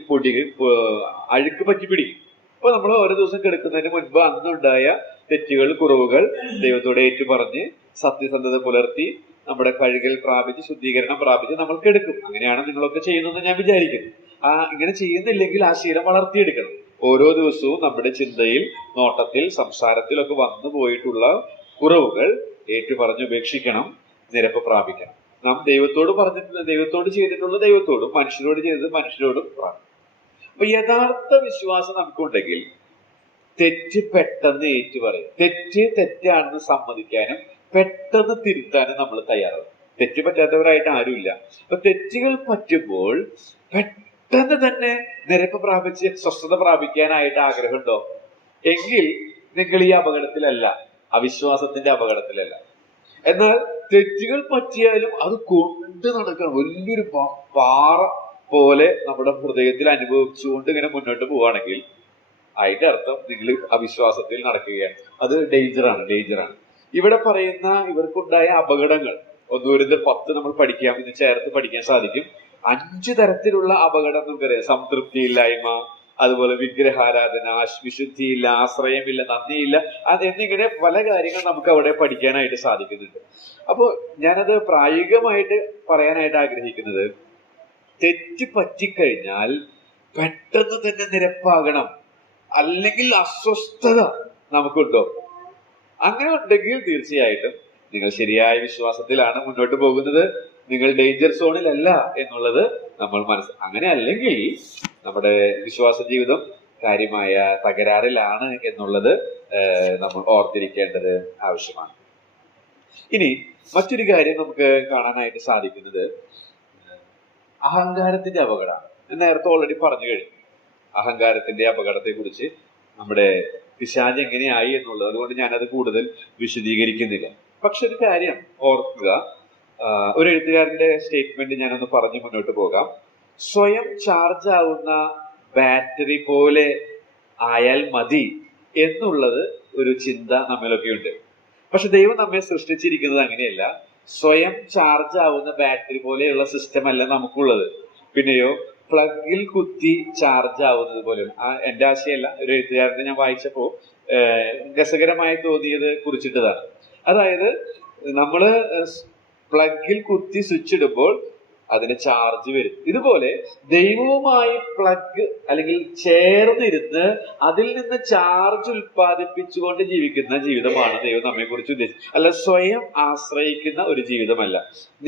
അഴുക്ക് പറ്റി പിടിക്കും. അപ്പൊ നമ്മൾ ഓരോ ദിവസം കിടക്കുന്നതിന് മുൻപ് അന്നുണ്ടായ തെറ്റുകൾ, കുറവുകൾ ദൈവത്തോട് ഏറ്റുപറഞ്ഞ് സത്യസന്ധത പുലർത്തി നമ്മുടെ കഴുകൽ പ്രാപിച്ച് ശുദ്ധീകരണം പ്രാപിച്ച് നമ്മൾ കിടക്കും. അങ്ങനെയാണ് നിങ്ങളൊക്കെ ചെയ്യുന്നതെന്ന് ഞാൻ വിചാരിക്കുന്നു. ഇങ്ങനെ ചെയ്യുന്നില്ലെങ്കിൽ ആ ശീലം വളർത്തിയെടുക്കണം. ഓരോ ദിവസവും നമ്മുടെ ചിന്തയിൽ, നോട്ടത്തിൽ, സംസാരത്തിലൊക്കെ വന്നു പോയിട്ടുള്ള കുറവുകൾ ഏറ്റുപറഞ്ഞ് ഉപേക്ഷിക്കണം, നിരപ്പ് പ്രാപിക്കണം. നാം ദൈവത്തോട് പറഞ്ഞിട്ടുള്ള, ദൈവത്തോട് ചെയ്തിട്ടുള്ള ദൈവത്തോടും, മനുഷ്യരോട് ചെയ്തത് മനുഷ്യരോടും പ്രാപിക്കണം. അപ്പൊ യഥാർത്ഥ വിശ്വാസം നമുക്കുണ്ടെങ്കിൽ തെറ്റ് പെട്ടെന്ന് ഏറ്റുപറയും. തെറ്റാണെന്ന് സമ്മതിക്കാനും പെട്ടെന്ന് തിരുത്താനും നമ്മൾ തയ്യാറാവും. തെറ്റ് പറ്റാത്തവരായിട്ട് ആരുമില്ല. അപ്പൊ തെറ്റുകൾ പറ്റുമ്പോൾ പെട്ടെന്ന് തന്നെ നിരപ്പ് പ്രാപിച്ച് സ്വസ്ഥത പ്രാപിക്കാനായിട്ട് ആഗ്രഹമുണ്ടോ? എങ്കിൽ നിങ്ങൾ ഈ അപകടത്തിലല്ല, അവിശ്വാസത്തിന്റെ അപകടത്തിലല്ല. എന്നാൽ തെറ്റുകൾ പറ്റിയാലും അത് കൊണ്ട് നടക്കണം. വലിയൊരു പാറ പോലെ നമ്മുടെ ഹൃദയത്തിൽ അനുഭവിച്ചുകൊണ്ട് ഇങ്ങനെ മുന്നോട്ട് പോവുകയാണെങ്കിൽ അതിന്റെ അർത്ഥം നിങ്ങൾ അവിശ്വാസത്തിൽ നടക്കുകയാണ്. അത് ഡേഞ്ചറാണ്. ഇവിടെ പറയുന്ന ഇവർക്കുണ്ടായ അപകടങ്ങൾ 1 കൊരിന്ത്യർ 10 നമ്മൾ പഠിക്കാം, ഇത് ചേർത്ത് പഠിക്കാൻ സാധിക്കും. 5 തരത്തിലുള്ള അപകടം നമുക്കറിയാം. സംതൃപ്തിയില്ലായ്മ, അതുപോലെ വിഗ്രഹാരാധന, വിശുദ്ധിയില്ല, ആശ്രയമില്ല, നന്ദിയില്ല, എന്നിങ്ങനെ പല കാര്യങ്ങൾ നമുക്ക് അവിടെ പഠിക്കാനായിട്ട് സാധിക്കുന്നുണ്ട്. അപ്പോൾ ഞാനത് പ്രായോഗികമായിട്ട് പറയാനായിട്ട് ആഗ്രഹിക്കുന്നത്, തെറ്റ് പറ്റിക്കഴിഞ്ഞാൽ പെട്ടെന്ന് തന്നെ നിരപ്പാകണം, അല്ലെങ്കിൽ അസ്വസ്ഥത നമുക്കുണ്ടോ? അങ്ങനെ ഉണ്ടെങ്കിൽ തീർച്ചയായിട്ടും നിങ്ങൾ ശരിയായ വിശ്വാസത്തിലാണ് മുന്നോട്ട് പോകുന്നത്, നിങ്ങൾ ഡേഞ്ചർ സോണിലല്ല എന്നുള്ളത് നമ്മൾ അങ്ങനെ അല്ലെങ്കിൽ നമ്മുടെ വിശ്വാസ ജീവിതം കാര്യമായ തകരാറിലാണ് എന്നുള്ളത് നമ്മൾ ഓർത്തിരിക്കേണ്ടത് ആവശ്യമാണ്. ഇനി മറ്റൊരു കാര്യം നമുക്ക് കാണാനായിട്ട് സാധിക്കുന്നത് അഹങ്കാരത്തിന്റെ അപകടമാണ്. നേരത്തെ ഓൾറെഡി പറഞ്ഞു കഴിഞ്ഞു അഹങ്കാരത്തിന്റെ അപകടത്തെ കുറിച്ച്, നമ്മുടെ പിശാച് എങ്ങനെയായി എന്നുള്ളത്. അതുകൊണ്ട് ഞാനത് കൂടുതൽ വിശദീകരിക്കുന്നില്ല. പക്ഷെ ഒരു കാര്യം ഓർക്കുക, ഒരു എഴുത്തുകാരന്റെ സ്റ്റേറ്റ്മെന്റ് ഞാനൊന്ന് പറഞ്ഞ് മുന്നോട്ട് പോകാം. സ്വയം ചാർജ് ആവുന്ന ബാറ്ററി പോലെ ആയാൽ മതി എന്നുള്ളത് ഒരു ചിന്ത നമ്മിലൊക്കെ ഉണ്ട്. പക്ഷെ ദൈവം നമ്മെ സൃഷ്ടിച്ചിരിക്കുന്നത് അങ്ങനെയല്ല. സ്വയം ചാർജ് ആവുന്ന ബാറ്ററി പോലെയുള്ള സിസ്റ്റം അല്ല നമുക്കുള്ളത്. പിന്നെയോ പ്ലഗിൽ കുത്തി ചാർജ് ആവുന്നത് പോലെയാണ്. എന്റെ ആശയമല്ല, ഒരു എഴുത്തുകാരനെ ഞാൻ വായിച്ചപ്പോ രസകരമായി തോന്നിയത് കുറിച്ചിട്ടതാണ്. അതായത് നമ്മള് പ്ലഗിൽ കുത്തി സ്വിച്ച് ഇടുമ്പോൾ അതിന് ചാർജ് വരും. ഇതുപോലെ ദൈവവുമായി പ്ലഗ് അല്ലെങ്കിൽ ചേർന്നിരുന്ന് അതിൽ നിന്ന് ചാർജ് ഉൽപ്പാദിപ്പിച്ചുകൊണ്ട് ജീവിക്കുന്ന ജീവിതമാണ് ദൈവം നമ്മെ കുറിച്ച് ഉദ്ദേശിച്ചത്. അല്ല, സ്വയം ആശ്രയിക്കുന്ന ഒരു ജീവിതമല്ല.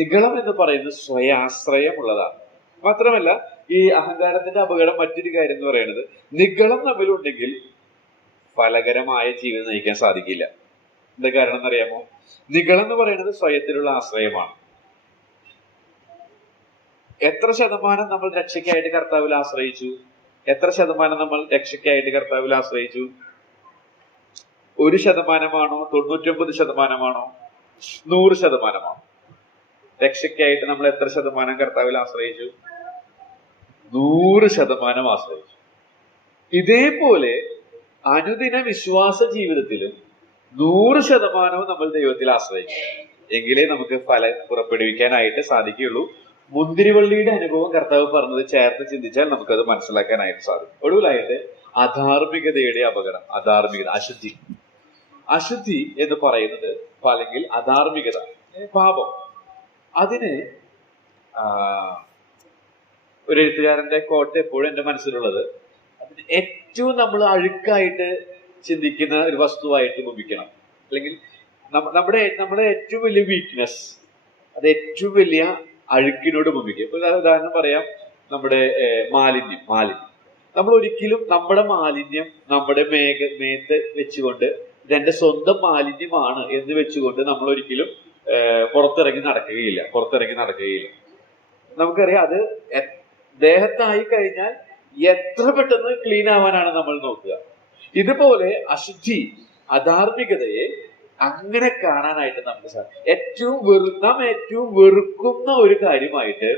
നിഗളം എന്ന് പറയുന്നത് സ്വയാശ്രയമുള്ളതാണ്. മാത്രമല്ല, ഈ അഹങ്കാരത്തിന്റെ അപകടം മറ്റൊരു കാര്യം എന്ന് പറയുന്നത്, നിഗളം തമ്മിലുണ്ടെങ്കിൽ ഫലകരമായ ജീവിതം നയിക്കാൻ സാധിക്കില്ല. എന്താ കാരണം എന്നറിയാമോ? നിഗളം എന്ന് പറയുന്നത് സ്വയത്തിലുള്ള ആശ്രയമാണ്. എത്ര ശതമാനം നമ്മൾ രക്ഷയ്ക്കായിട്ട് കർത്താവിൽ ആശ്രയിച്ചു? എത്ര ശതമാനം നമ്മൾ രക്ഷയ്ക്കായിട്ട് കർത്താവിൽ ആശ്രയിച്ചു? 1%? 99%? 100%? രക്ഷയ്ക്കായിട്ട് നമ്മൾ എത്ര ശതമാനം കർത്താവിൽ ആശ്രയിച്ചു? 100% ആശ്രയിച്ചു. ഇതേപോലെ അനുദിന വിശ്വാസ ജീവിതത്തിലും 100% നമ്മൾ ദൈവത്തിൽ ആശ്രയിക്കും. എങ്കിലേ നമുക്ക് ഫലം പുറപ്പെടുവിക്കാനായിട്ട് സാധിക്കുകയുള്ളൂ. മുന്തിരിവള്ളിയുടെ അനുഭവം കർത്താവ് പറഞ്ഞത് ചേർത്ത് ചിന്തിച്ചാൽ നമുക്കത് മനസ്സിലാക്കാനായിട്ട് സാധിക്കും. ഒടുവിലായിട്ട് അധാർമികതയുടെ അപകടം, അധാർമികത, അശുദ്ധി. അശുദ്ധി എന്ന് പറയുന്നത്, അല്ലെങ്കിൽ അധാർമികത, പാപം, അതിന് ഒരു എഴുത്തുകാരന്റെ കോട്ട് എപ്പോഴും എന്റെ മനസ്സിലുള്ളത്, അതിന് ഏറ്റവും നമ്മൾ അഴുക്കായിട്ട് ചിന്തിക്കുന്ന ഒരു വസ്തുവായിട്ട് ഉപയോഗിക്കണം. അല്ലെങ്കിൽ നമ്മുടെ ഏറ്റവും വലിയ വീക്ക്നെസ്, അത് ഏറ്റവും വലിയ അഴുക്കിനോട് ഉപയോഗിക്കുക. ഇപ്പൊ ഉദാഹരണം പറയാം, നമ്മുടെ മാലിന്യം. നമ്മൾ ഒരിക്കലും നമ്മുടെ മാലിന്യം നമ്മുടെ മേത്ത് വെച്ചുകൊണ്ട് ഇതെന്റെ സ്വന്തം മാലിന്യമാണ് എന്ന് വെച്ചുകൊണ്ട് നമ്മൾ ഒരിക്കലും പുറത്തിറങ്ങി നടക്കുകയില്ല. നമുക്കറിയാം, അത് ദേഹത്തായി കഴിഞ്ഞാൽ എത്ര പെട്ടെന്ന് ക്ലീൻ ആവാനാണ് നമ്മൾ നോക്കുക. ഇതുപോലെ അശുദ്ധി, അധാർമികതയെ അങ്ങനെ കാണാനായിട്ട് നമുക്ക് സാധിക്കും. നാം ഏറ്റവും വെറുക്കുന്ന ഒരു കാര്യമായിട്ട്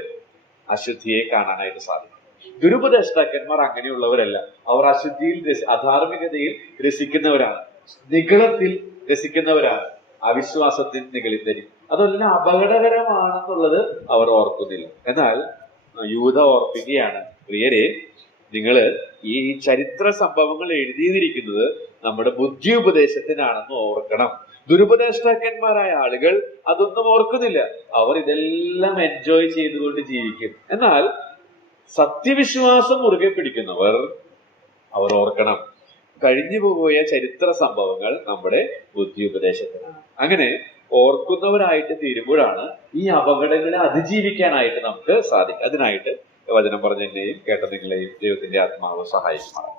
അശുദ്ധിയെ കാണാനായിട്ട് സാധിക്കും. ദുരുപദേഷ്ടാക്കന്മാർ അങ്ങനെയുള്ളവരല്ല. അവർ അശുദ്ധിയിൽ, അധാർമികതയിൽ രസിക്കുന്നവരാണ്, നിഗളത്തിൽ രസിക്കുന്നവരാണ്, അവിശ്വാസത്തിൽ നിഗളിത്തരി. അതെല്ലാം അപകടകരമാണെന്നുള്ളത് അവർ ഓർക്കുന്നില്ല. എന്നാൽ യൂദ ഓർപ്പിക്കുകയാണ്, പ്രിയരെ, നിങ്ങള് ഈ ചരിത്ര സംഭവങ്ങൾ എഴുതിയിരിക്കുന്നത് നമ്മുടെ ബുദ്ധി ഉപദേശത്തിനാണെന്ന് ഓർക്കണം. ദുരുപദേഷ്ടാക്കന്മാരായ ആളുകൾ അതൊന്നും ഓർക്കുന്നില്ല. അവർ ഇതെല്ലാം എൻജോയ് ചെയ്തുകൊണ്ട് ജീവിക്കും. എന്നാൽ സത്യവിശ്വാസം മുറുകെ പിടിക്കുന്നവർ, അവർ ഓർക്കണം, കഴിഞ്ഞു പോയ ചരിത്ര സംഭവങ്ങൾ നമ്മുടെ ബുദ്ധി ഉപദേശത്തിനാണ്. അങ്ങനെ ഓർക്കുന്നവരായിട്ട് തീരുമ്പോഴാണ് ഈ അപകടങ്ങളെ അതിജീവിക്കാനായിട്ട് നമുക്ക് സാധിക്കും. അതിനായിട്ട് വചനം പറഞ്ഞ എന്നെയും കേട്ട നിങ്ങളെയും ദൈവത്തിന്റെ ആത്മാവ് സഹായിക്കുമാണ്.